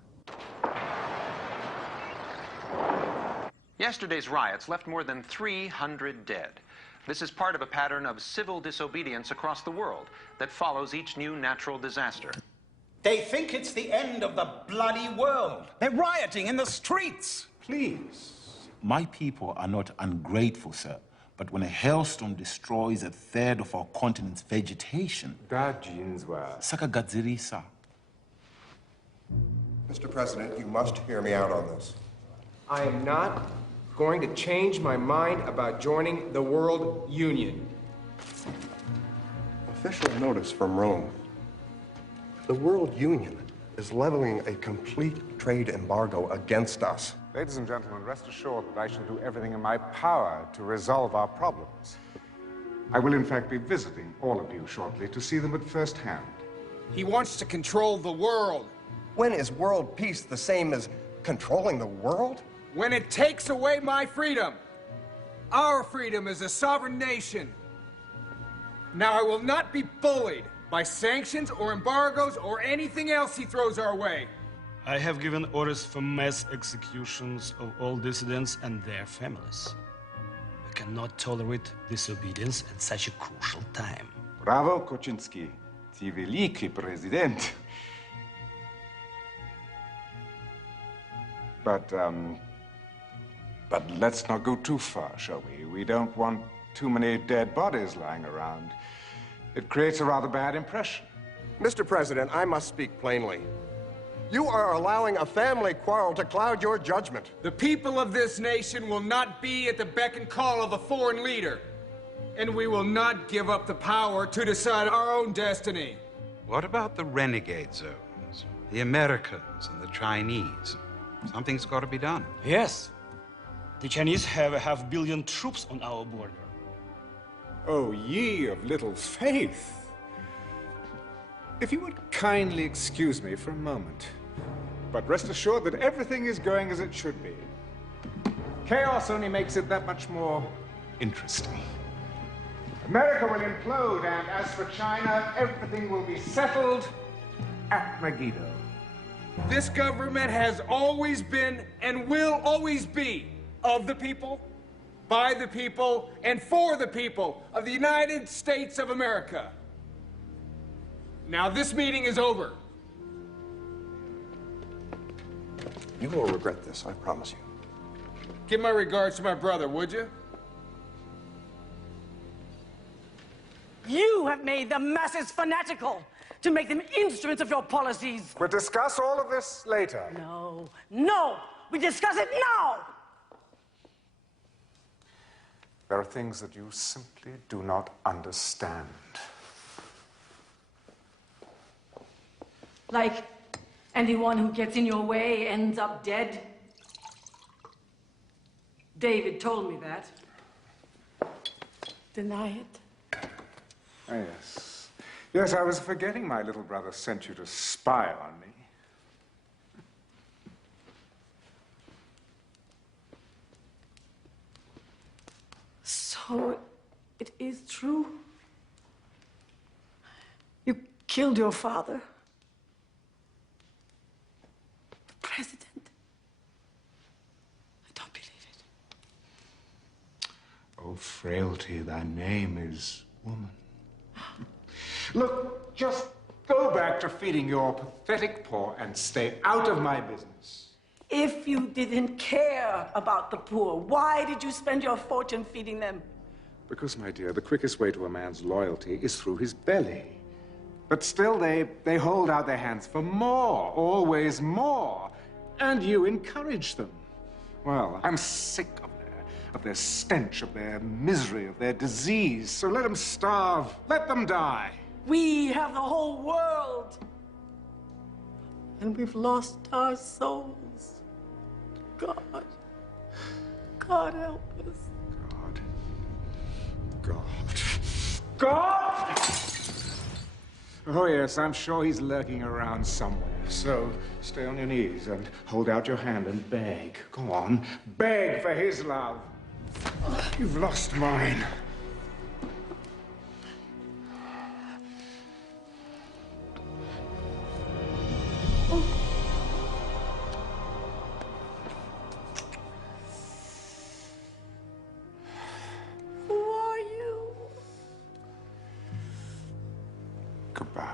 Yesterday's riots left more than 300 dead. This is part of a pattern of civil disobedience across the world that follows each new natural disaster. They think it's the end of the bloody world. They're rioting in the streets. Please. My people are not ungrateful, sir. But when a hailstorm destroys a third of our continent's vegetation... Sakagadzirisa. Mr. President, you must hear me out on this. I am not going to change my mind about joining the World Union. Official notice from Rome. The World Union is leveling a complete trade embargo against us. Ladies and gentlemen, rest assured that I shall do everything in my power to resolve our problems. I will, in fact, be visiting all of you shortly to see them at first hand. He wants to control the world. When is world peace the same as controlling the world? When it takes away my freedom. Our freedom as a sovereign nation. Now, I will not be bullied by sanctions or embargoes or anything else he throws our way. I have given orders for mass executions of all dissidents and their families. We cannot tolerate disobedience at such a crucial time. Bravo, Koczynski. Ty wielki prezydent. But let's not go too far, shall we? We don't want too many dead bodies lying around. It creates a rather bad impression. Mr. President, I must speak plainly. You are allowing a family quarrel to cloud your judgment. The people of this nation will not be at the beck and call of a foreign leader. And we will not give up the power to decide our own destiny. What about the renegade zones? The Americans and the Chinese? Something's got to be done. Yes. The Chinese have 500 million troops on our border. Oh, ye of little faith. If you would kindly excuse me for a moment. But rest assured that everything is going as it should be. Chaos only makes it that much more interesting. America will implode, and as for China, everything will be settled at Megiddo. This government has always been and will always be of the people, by the people, and for the people of the United States of America. Now, this meeting is over. You will regret this, I promise you. Give my regards to my brother, would you? You have made the masses fanatical to make them instruments of your policies. We'll discuss all of this later. No, no, we discuss it now. There are things that you simply do not understand. Like anyone who gets in your way ends up dead. David told me that. Deny it. Oh, yes. Yes, I was forgetting my little brother sent you to spy on me. So, it is true? You killed your father? The president? I don't believe it. Oh, frailty, thy name is woman. Look, just go back to feeding your pathetic poor and stay out of my business. If you didn't care about the poor, why did you spend your fortune feeding them? Because, my dear, the quickest way to a man's loyalty is through his belly. But still, they hold out their hands for more, always more. And you encourage them. Well, I'm sick of their stench, of their misery, of their disease. So let them starve. Let them die. We have the whole world. And we've lost our souls. God. God help us. God! Oh, yes, I'm sure he's lurking around somewhere. So stay on your knees and hold out your hand and beg. Go on, beg for his love. You've lost mine. Who are you? Goodbye.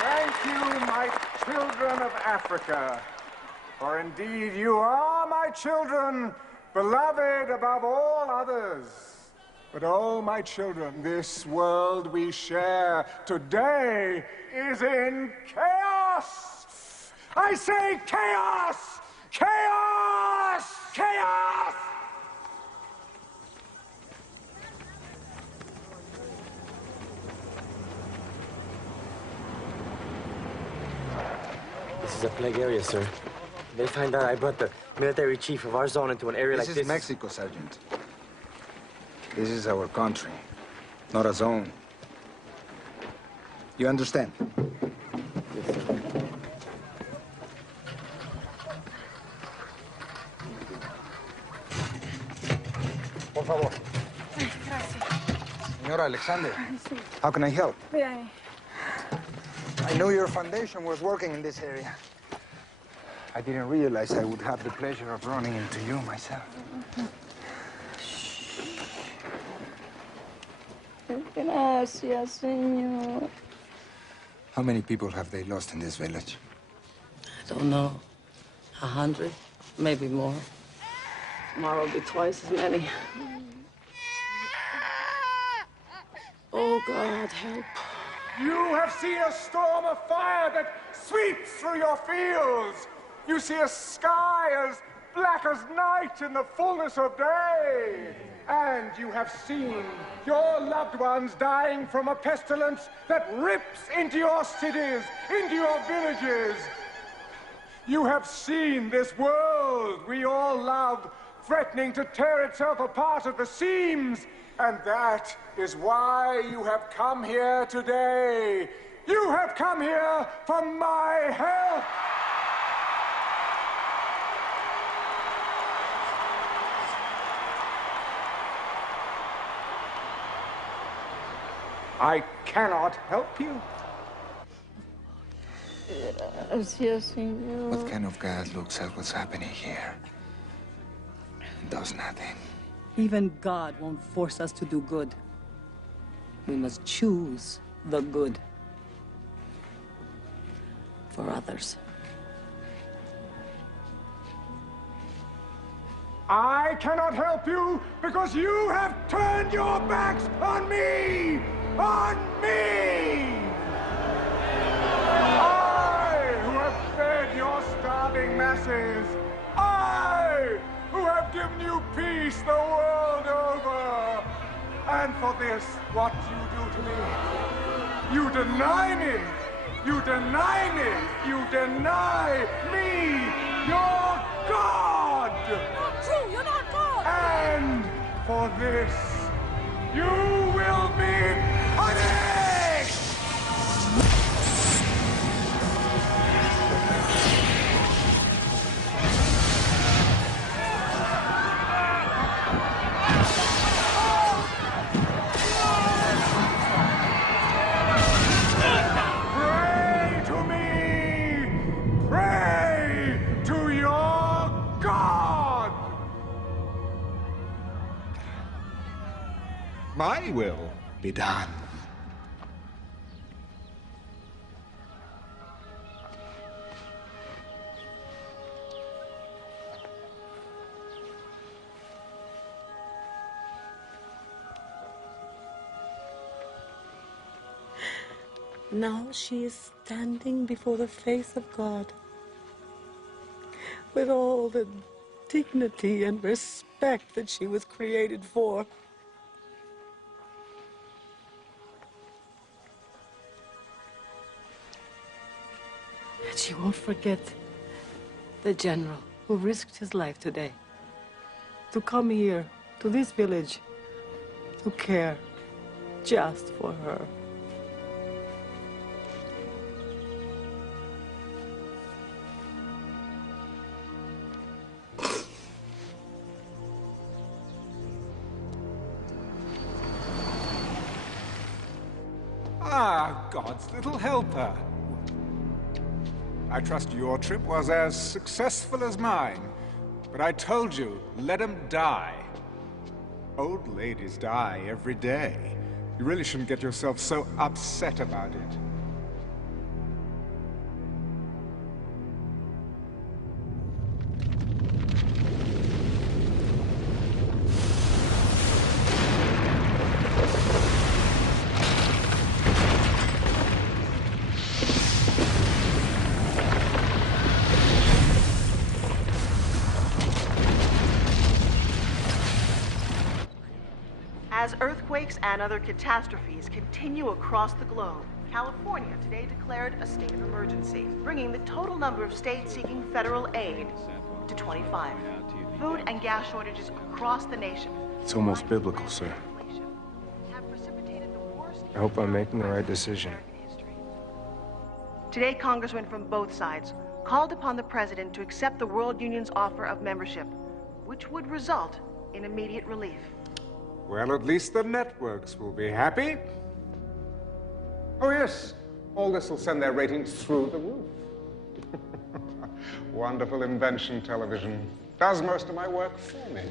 Thank you, my children of Africa. For indeed you are my children, beloved above all others. But oh, my children, this world we share today is in chaos. I say chaos! Chaos! Chaos! This is a plague area, sir. They find out I brought the military chief of our zone into an area like this. This is Mexico, Sergeant. This is our country, not a zone. You understand? Yes, sir. Por favor. Señora Alexander, how can I help? Bien. I knew your foundation was working in this area. I didn't realize I would have the pleasure of running into you myself. Gracias, señor. How many people have they lost in this village? I don't know. 100, maybe more. Tomorrow will be twice as many. Oh, God, help. You have seen a storm of fire that sweeps through your fields. You see a sky as black as night in the fullness of day. And you have seen your loved ones dying from a pestilence that rips into your cities, into your villages. You have seen this world we all love threatening to tear itself apart at the seams. And that is why you have come here today. You have come here for my help. I cannot help you. Gracias, señor. What kind of God looks at what's happening here and does nothing? Even God won't force us to do good. We must choose the good for others. I cannot help you because you have turned your backs on me! On me! I, who have fed your starving masses. I, who have given you peace the world over. And for this, what you do to me? You deny me! You deny me! You deny me! Your God! Not true, you're not God! And for this, you will be punished! Pray to me! Pray to your God! My will be done. Now she is standing before the face of God with all the dignity and respect that she was created for. And she won't forget the general who risked his life today to come here, to this village, to care just for her. Ah, God's little helper. I trust your trip was as successful as mine. But I told you, let him die. Old ladies die every day. You really shouldn't get yourself so upset about it. earthquakes and other catastrophes continue across the globe, California today declared a state of emergency, bringing the total number of states seeking federal aid to 25. Food and gas shortages across the nation. It's almost biblical, sir. I hope I'm making the right decision. Today, congressmen from both sides called upon the president to accept the World Union's offer of membership, which would result in immediate relief. Well, at least the networks will be happy. Oh, yes. All this will send their ratings through the roof. Wonderful invention, television. Does most of my work for me.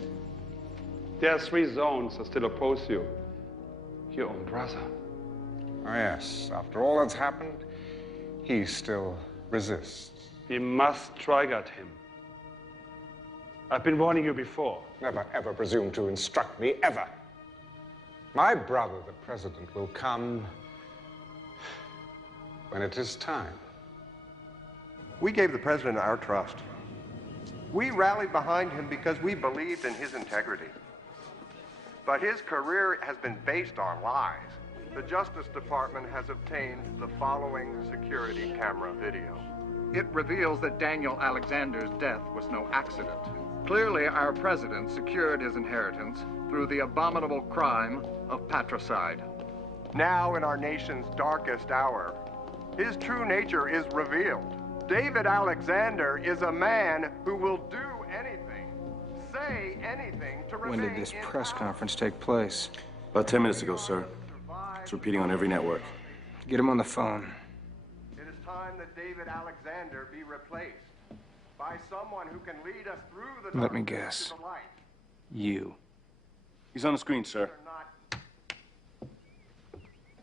There are 3 zones that still oppose you. Your own brother. Oh, yes. After all that's happened, he still resists. We must strike at him. I've been warning you before. Never, ever presume to instruct me, ever. My brother, the president, will come when it is time. We gave the president our trust. We rallied behind him because we believed in his integrity. But his career has been based on lies. The Justice Department has obtained the following security camera video. It reveals that Daniel Alexander's death was no accident. Clearly, our president secured his inheritance through the abominable crime of patricide. Now, in our nation's darkest hour, his true nature is revealed. David Alexander is a man who will do anything, say anything to remain. When did this press conference take place? About 10 minutes ago, sir. It's repeating on every network. Get him on the phone. It is time that David Alexander be replaced by someone who can lead us through the Let me darkness guess. to the light. You. He's on the screen, sir.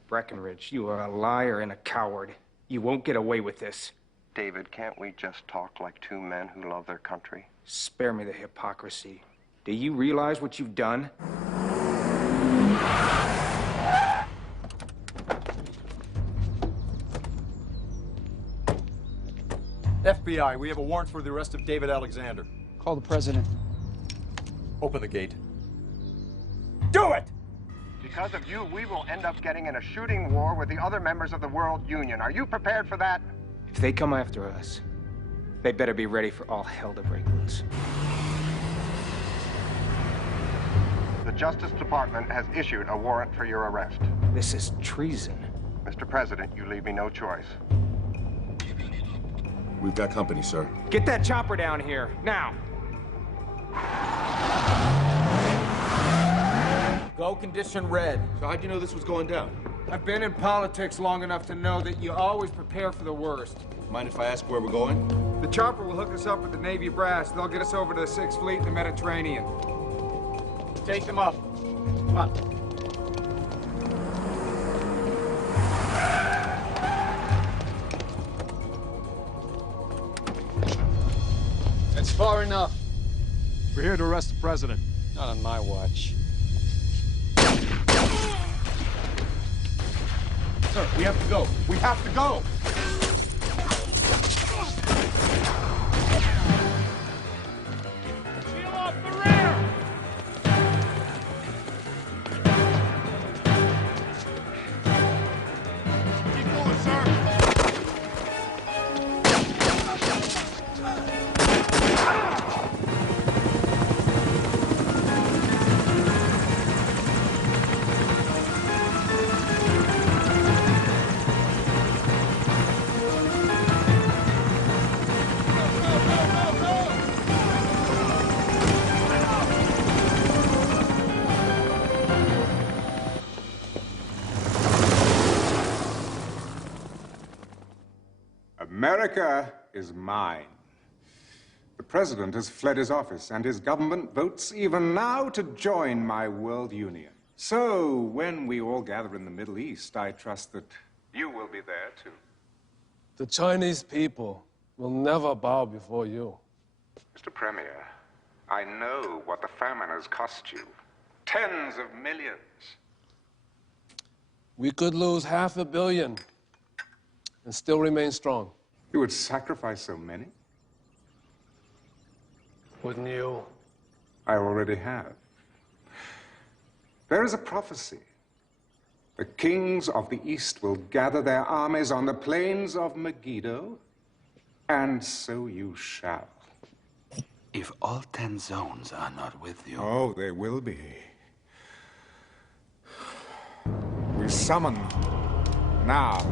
Breckenridge, you are a liar and a coward. You won't get away with this. David, can't we just talk like 2 men who love their country? Spare me the hypocrisy. Do you realize what you've done? FBI, we have a warrant for the arrest of David Alexander. Call the president. Open the gate. Do it! Because of you, we will end up getting in a shooting war with the other members of the World Union. Are you prepared for that? If they come after us, they better be ready for all hell to break loose. The Justice Department has issued a warrant for your arrest. This is treason. Mr. President, you leave me no choice. We've got company, sir. Get that chopper down here, now! Go condition red. So how'd you know this was going down? I've been in politics long enough to know that you always prepare for the worst. Mind if I ask where we're going? The chopper will hook us up with the Navy brass. They'll get us over to the 6th Fleet in the Mediterranean. Take them up. Come on. That's far enough. We're here to arrest the president. Not on my watch. Sir, we have to go. We have to go. America is mine. The president has fled his office, and his government votes even now to join my world union. So, when we all gather in the Middle East, I trust that you will be there, too. The Chinese people will never bow before you. Mr. Premier, I know what the famine has cost you. Tens of millions. We could lose $500 million and still remain strong. You would sacrifice so many? Wouldn't you? I already have. There is a prophecy The kings of the East will gather their armies on the plains of Megiddo, and so you shall. If all 10 zones are not with you... Oh, they will be. We summon now.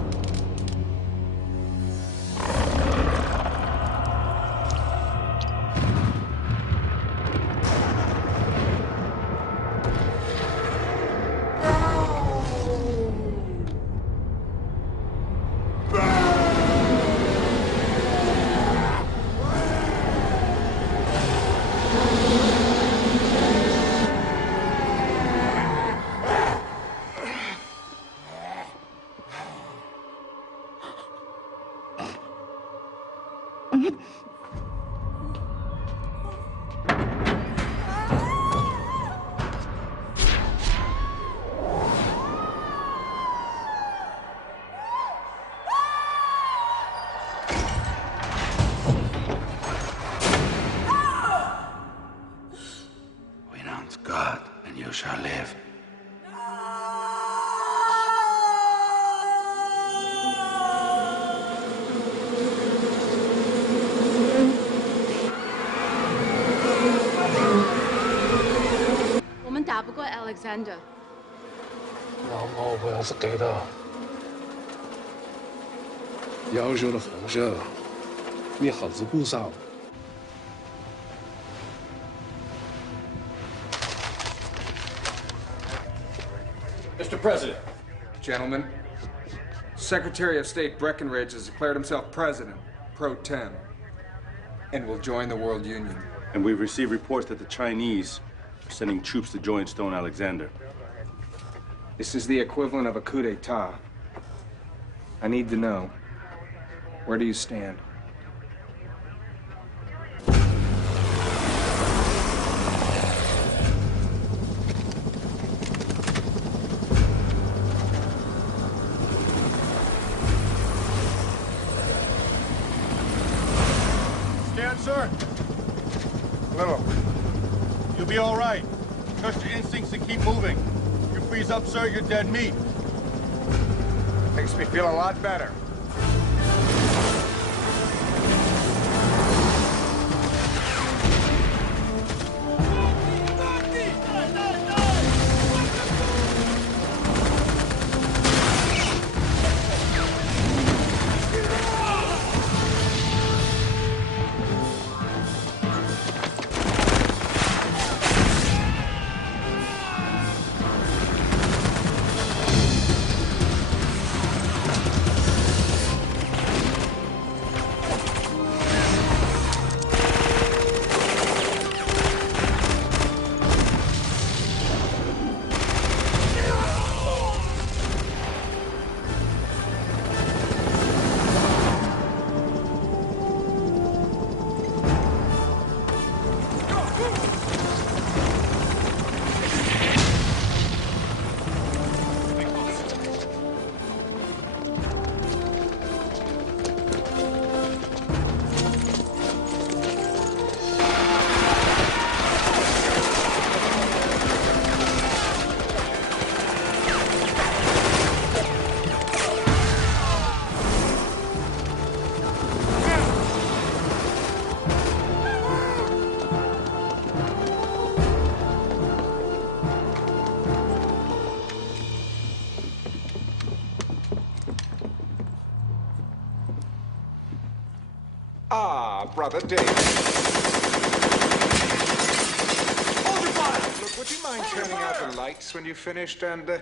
Renounce God, and you shall live. Alexander. 老母不要是给的，要求的奉献，你何止不少。 Mr. President. Gentlemen, Secretary of State Breckinridge has declared himself president, pro tem, and will join the World Union. And we've received reports that the Chinese are sending troops to join Stone Alexander. This is the equivalent of a coup d'etat. I need to know, where do you stand? Sir. Little. You'll be all right. Trust your instincts and keep moving. You freeze up, sir, you're dead meat. Makes me feel a lot better. Ah, Brother David. Hold your fire! Look, would you mind turning out the lights when you've finished? And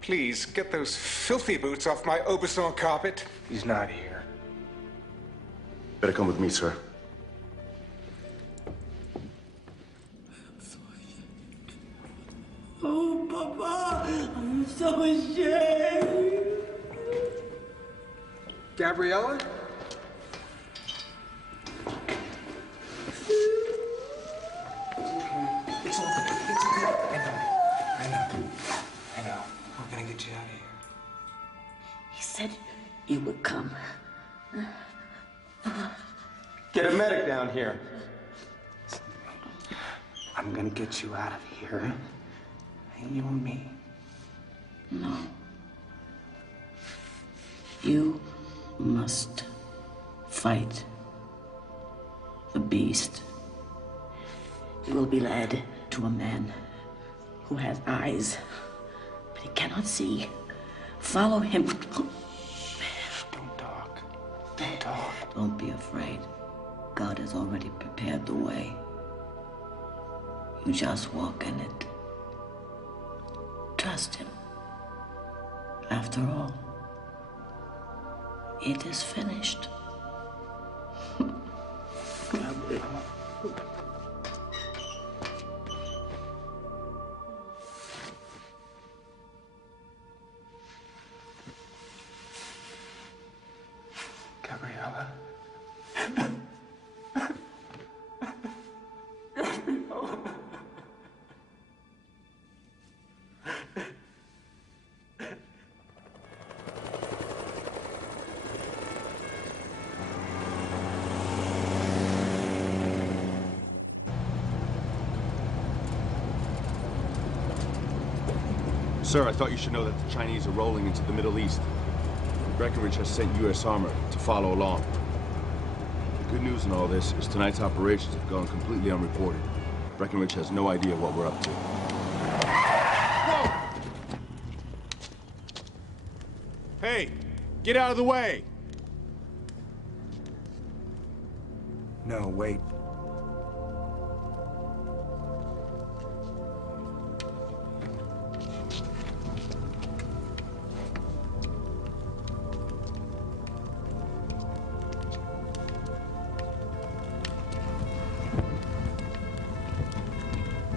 please, get those filthy boots off my Aubusson carpet. He's not here. Better come with me, sir. Oh, Papa, I'm so ashamed. Gabriella? It's okay. It's okay. I know. We're gonna get you out of here. He said you would come. Get a medic down here. I'm gonna get you out of here. And you and me. No. You must fight the beast. You will be led to a man who has eyes, but he cannot see. Follow him. Don't talk. Don't talk. Don't be afraid. God has already prepared the way. You just walk in it. Trust him. After all, it is finished. Gabriella. Sir, I thought you should know that the Chinese are rolling into the Middle East. Breckenridge has sent U.S. armor to follow along. The good news in all this is tonight's operations have gone completely unreported. Breckenridge has no idea what we're up to. Whoa! Hey, get out of the way! No, wait.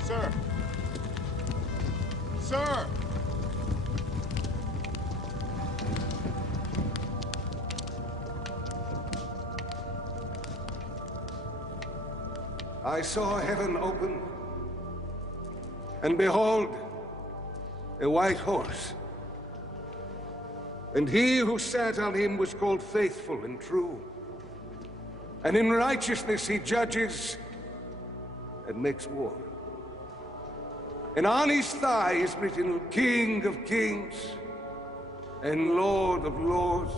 Sir! Sir! I saw heaven open, and behold, a white horse. And he who sat on him was called Faithful and True. And in righteousness he judges and makes war. And on his thigh is written, King of Kings and Lord of Lords.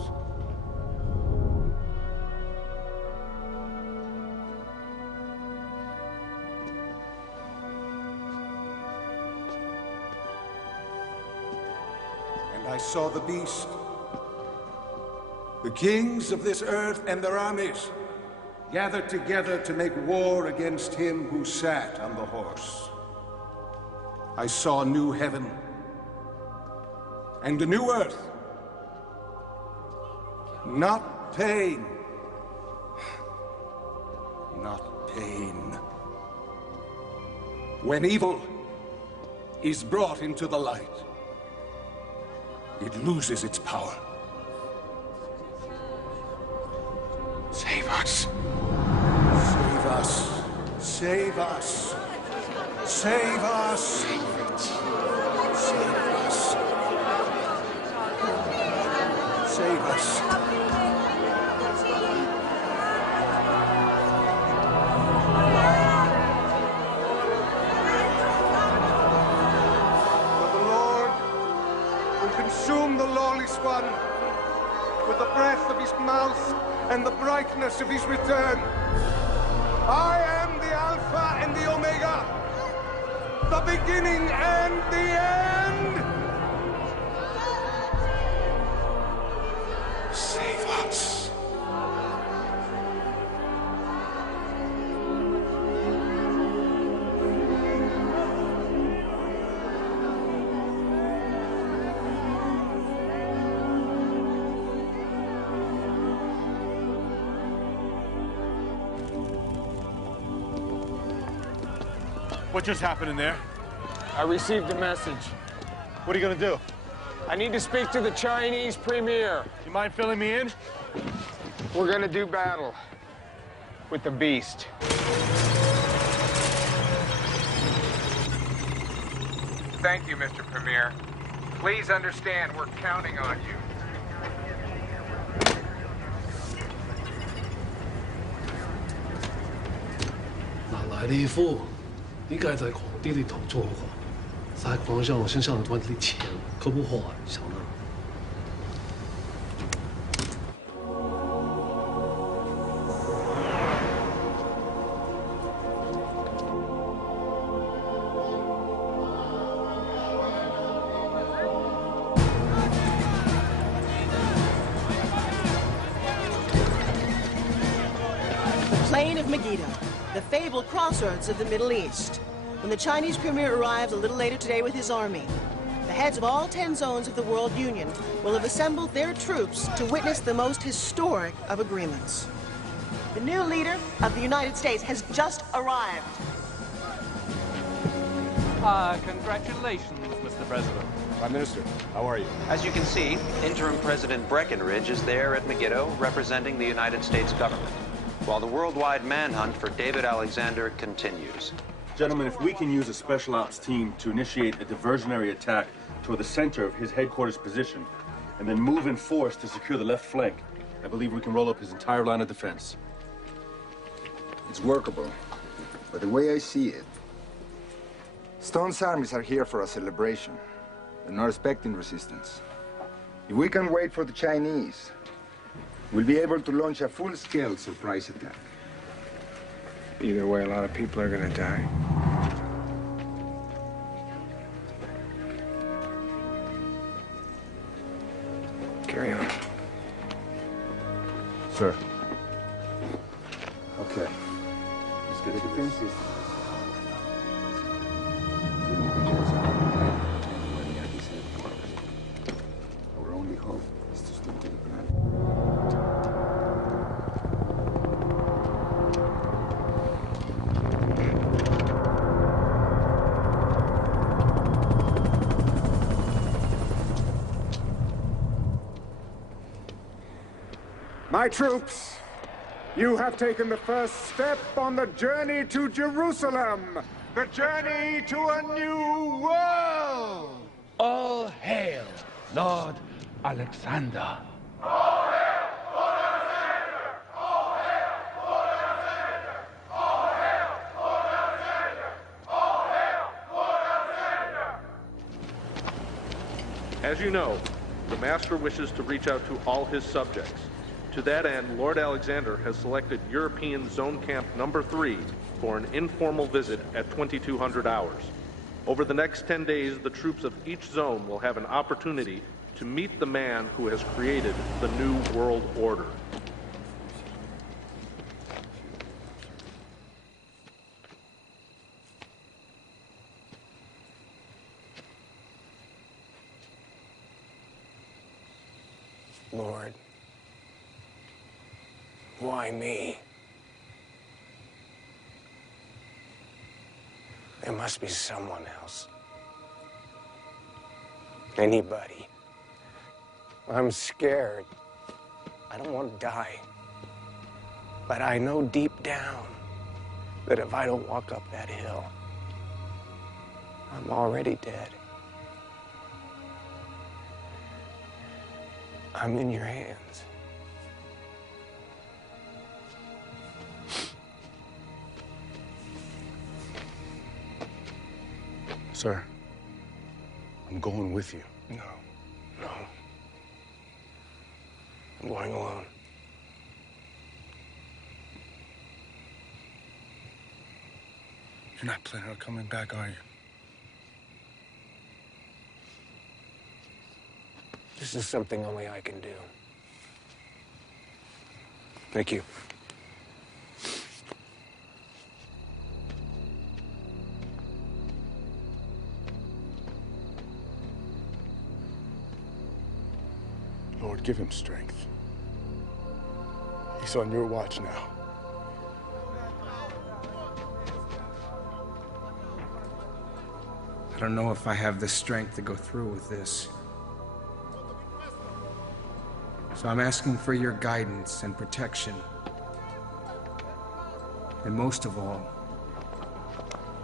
And I saw the beast, the kings of this earth and their armies, gathered together to make war against him who sat on the horse. I saw a new heaven and a new earth. Not pain. Not pain. When evil is brought into the light, it loses its power. Save us. Save us. Save us. Save us! Save us! Save us! But the Lord will consume the lawless one with the breath of his mouth and the brightness of his return. I am the Alpha and the Omega, the beginning and the end! Save us. What just happened in there? I received a message. What are you gonna do? I need to speak to the Chinese premier. You mind filling me in? We're gonna do battle with the beast. Thank you, Mr. Premier. Please understand we're counting on you. 哪来的一副你盖在皇帝的头做话，在皇上身上赚的钱可不花，小呢。plain of Megiddo, the fabled crossroads of the Middle East. When the Chinese premier arrives a little later today with his army, the heads of all 10 zones of the World Union will have assembled their troops to witness the most historic of agreements. The new leader of the United States has just arrived. Congratulations, Mr. President. Prime Minister, how are you? As you can see, interim President Breckinridge is there at Megiddo representing the United States government, while the worldwide manhunt for David Alexander continues. Gentlemen, if we can use a special ops team to initiate a diversionary attack toward the center of his headquarters position, and then move in force to secure the left flank, I believe we can roll up his entire line of defense. It's workable, but the way I see it, Stone's armies are here for a celebration. They're not expecting resistance. If we can wait for the Chinese, we'll be able to launch a full-scale surprise attack. Either way, a lot of people are gonna die. Carry on. Sir. Okay. Let's get to this. Our only hope is to stick to the plan. My troops, you have taken the first step on the journey to Jerusalem. The journey to a new world. All hail, Lord Alexander. As you know, the Master wishes to reach out to all his subjects. To that end, Lord Alexander has selected European Zone Camp Number 3 for an informal visit at 2200 hours. Over the next 10 days, the troops of each zone will have an opportunity to meet the man who has created the New World Order. Lord, why me? There must be someone else. Anybody. I'm scared. I don't want to die. But I know deep down that if I don't walk up that hill, I'm already dead. I'm in your hands. Sir, I'm going with you. No. I'm going alone. You're not planning on coming back, are you? This is something only I can do. Thank you. Lord, give him strength. He's on your watch now. I don't know if I have the strength to go through with this. So I'm asking for your guidance and protection. And most of all,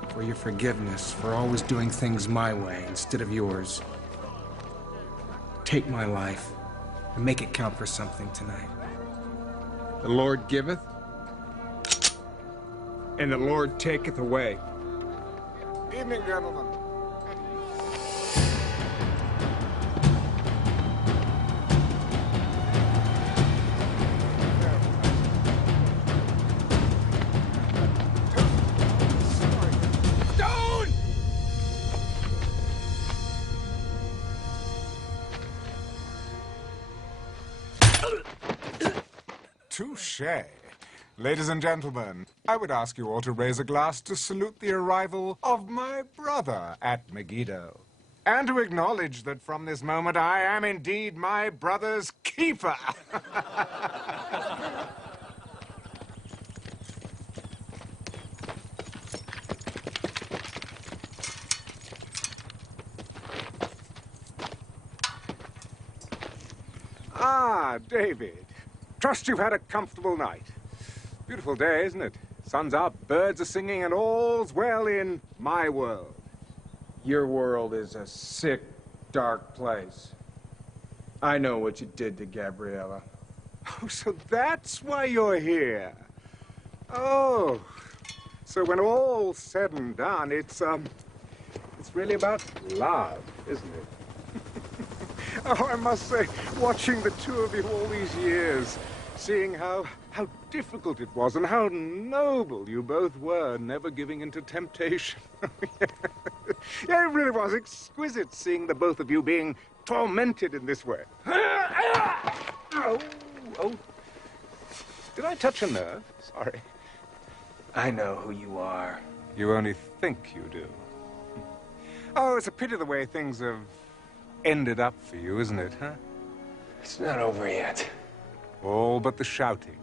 for your forgiveness for always doing things my way instead of yours. Take my life and make it count for something tonight. The Lord giveth, and the Lord taketh away. Evening, gentlemen. Touché. Ladies and gentlemen, I would ask you all to raise a glass to salute the arrival of my brother at Megiddo, and to acknowledge that from this moment I am indeed my brother's keeper. Ah, David. Trust you've had a comfortable night. Beautiful day, isn't it? Sun's up, birds are singing, and all's well in my world. Your world is a sick, dark place. I know what you did to Gabriella. Oh, so that's why you're here. Oh, so when all's said and done, it's really about love, isn't it? Oh, I must say, watching the two of you all these years, seeing how difficult it was and how noble you both were, never giving in to temptation. Yeah, it really was exquisite seeing the both of you being tormented in this way. Oh, did I touch a nerve? Sorry. I know who you are. You only think you do. Oh, it's a pity the way things have ended up for you, isn't it, huh? It's not over yet. All but the shouting.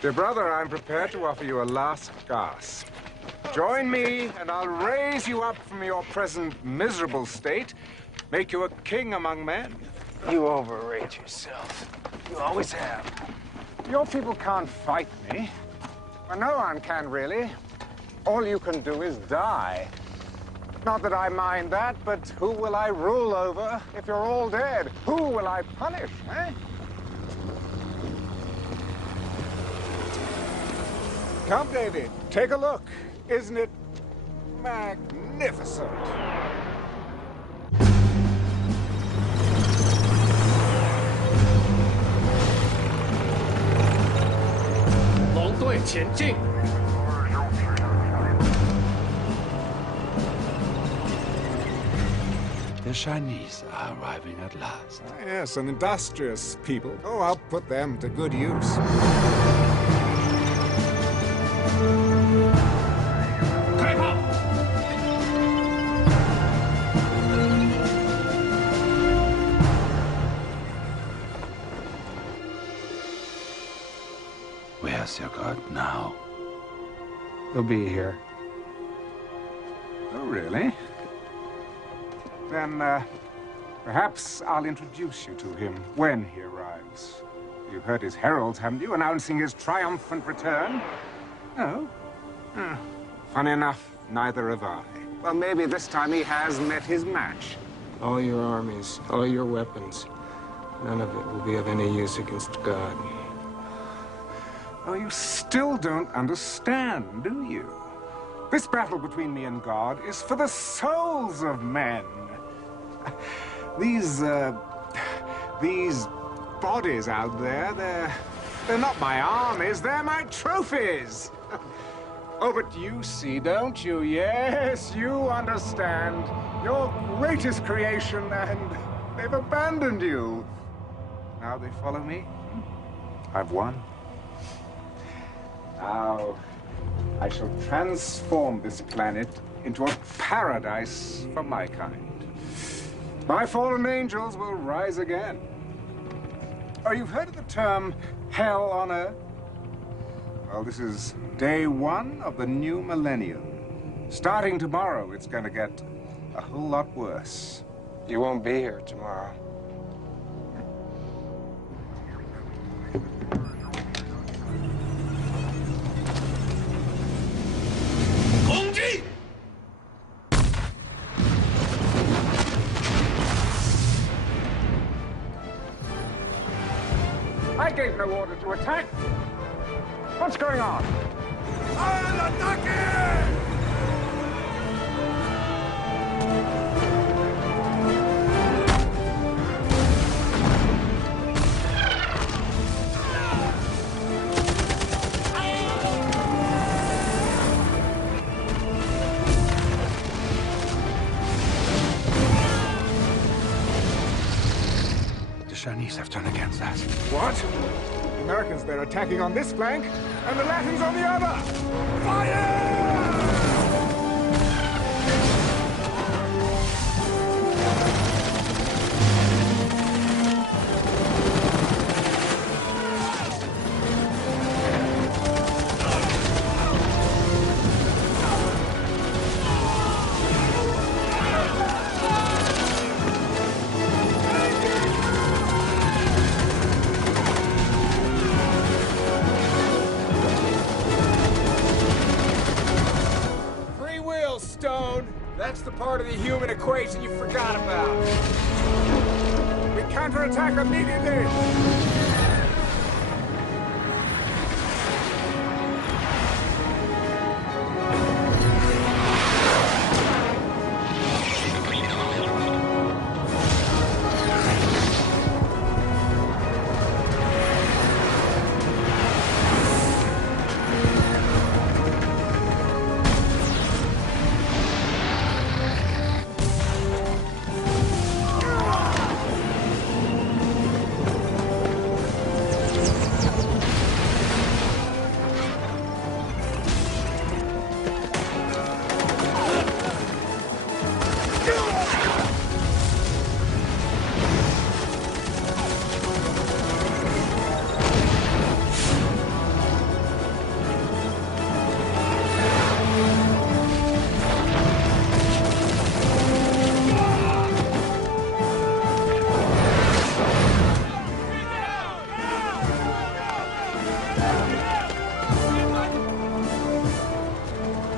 Dear brother, I'm prepared to offer you a last gasp. Join me, and I'll raise you up from your present miserable state, make you a king among men. You overrate yourself. You always have. Your people can't fight me. Well, no one can, really. All you can do is die. Not that I mind that, but who will I rule over if you're all dead? Who will I punish, eh? Come, David, take a look. Isn't it magnificent? The Chinese are arriving at last. Ah, yes, an industrious people. Oh, I'll put them to good use. Where's your god now? He'll be here. Oh, really? Then, perhaps I'll introduce you to him when he arrives. You've heard his heralds, haven't you, announcing his triumphant return? No? Funny enough, neither have I. Well, maybe this time he has met his match. All your armies, all your weapons, none of it will be of any use against God. Oh, you still don't understand, do you? This battle between me and God is for the souls of men. These bodies out there, they're not my armies, they're my trophies. Oh, but you see, don't you? Yes, you understand. Your greatest creation, and they've abandoned you. Now they follow me. I've won. Now, I shall transform this planet into a paradise for my kind. My fallen angels will rise again. Oh, you've heard of the term hell on Earth? Well, this is day one of the new millennium. Starting tomorrow, it's going to get a whole lot worse. You won't be here tomorrow. I gave no order to attack. What's going on? I'll attack it! Chinese have turned against us. What? The Americans, they're attacking on this flank, and the Latins on the other! Fire! That's the part of the human equation you forgot about. We counterattack immediately!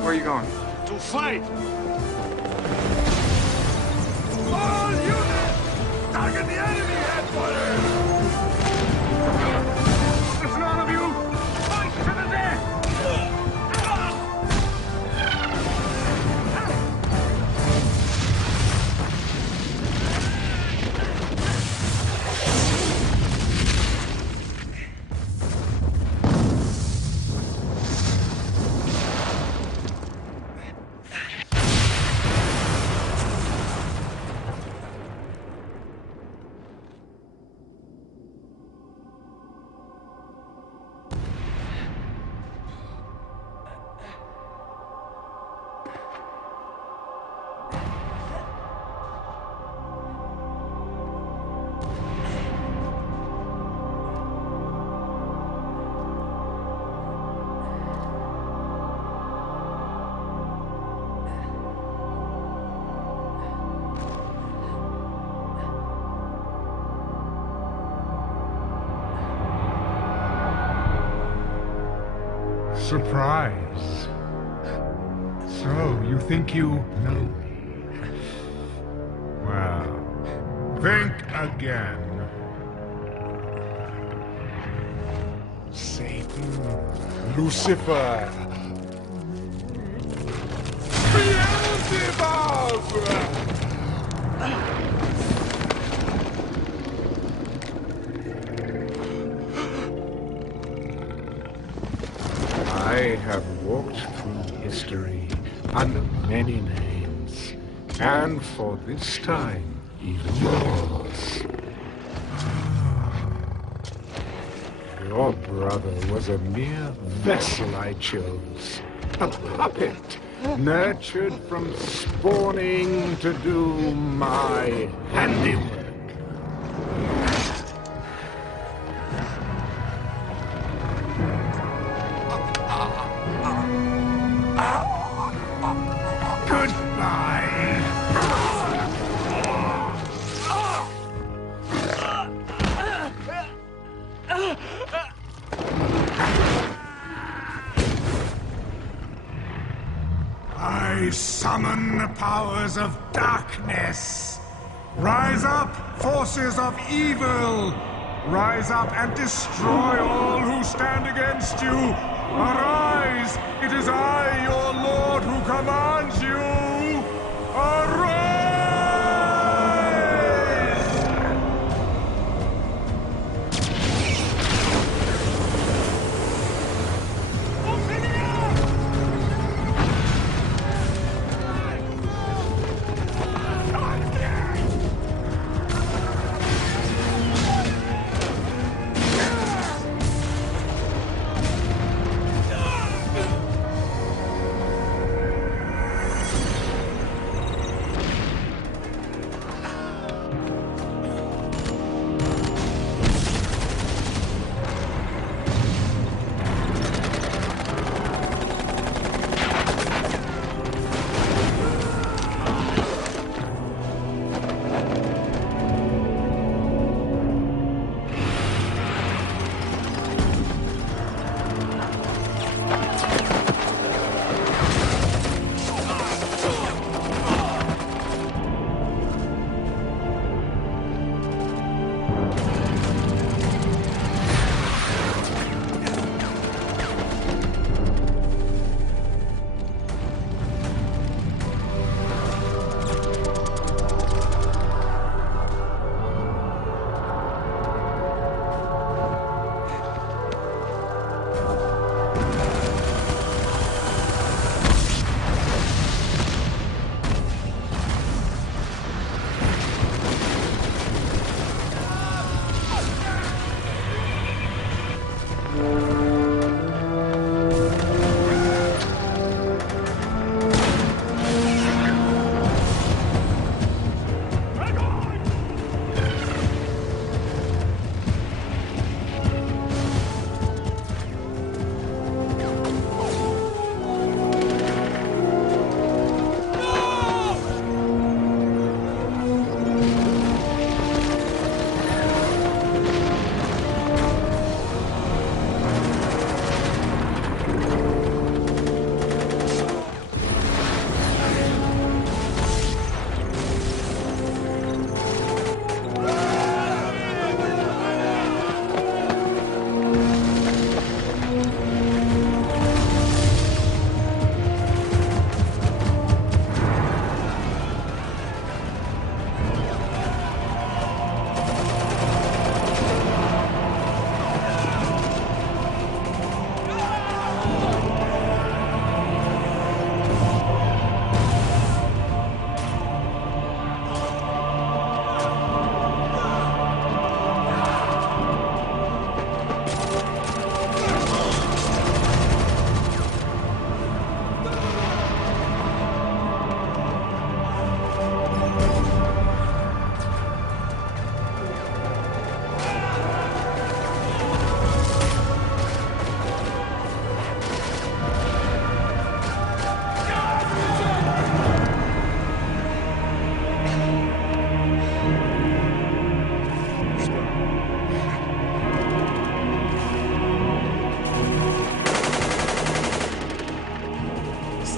Where are you going? To fight! All units! Target the enemy headquarters! Listen, all of you! Fight to the death! Surprise. So, you think you know me? Well, think again. Satan, Lucifer, Beelzebub! I have walked through history under many names, and for this time, even yours. Your brother was a mere vessel I chose, a puppet, nurtured from spawning to do my handiwork. I summon the powers of darkness. Rise up, forces of evil. Rise up and destroy all who stand against you. Arise, it is I, your Lord, who commands you. Arise!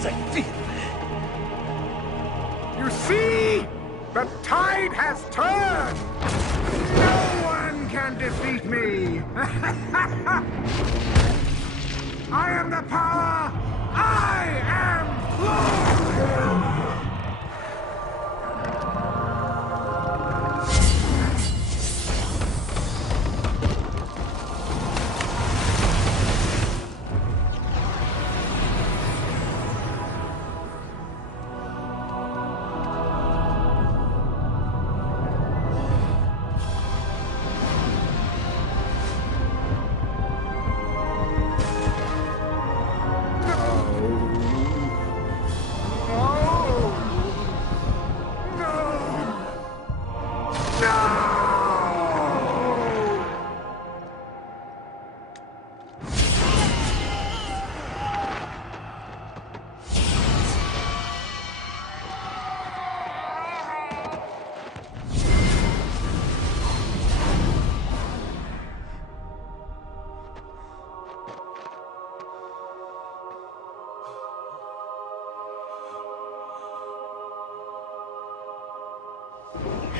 You see? The tide has turned! No one can defeat me! I am the power! I am Lord!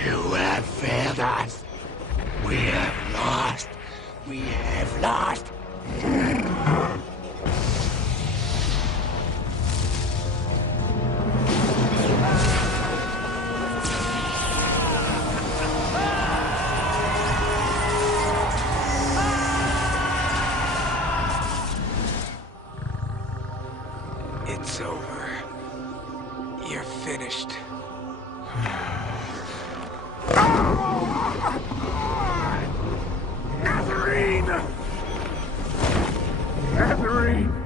You have failed us. We have lost. We have lost. It's over. You're finished. Nazarene! Nazarene!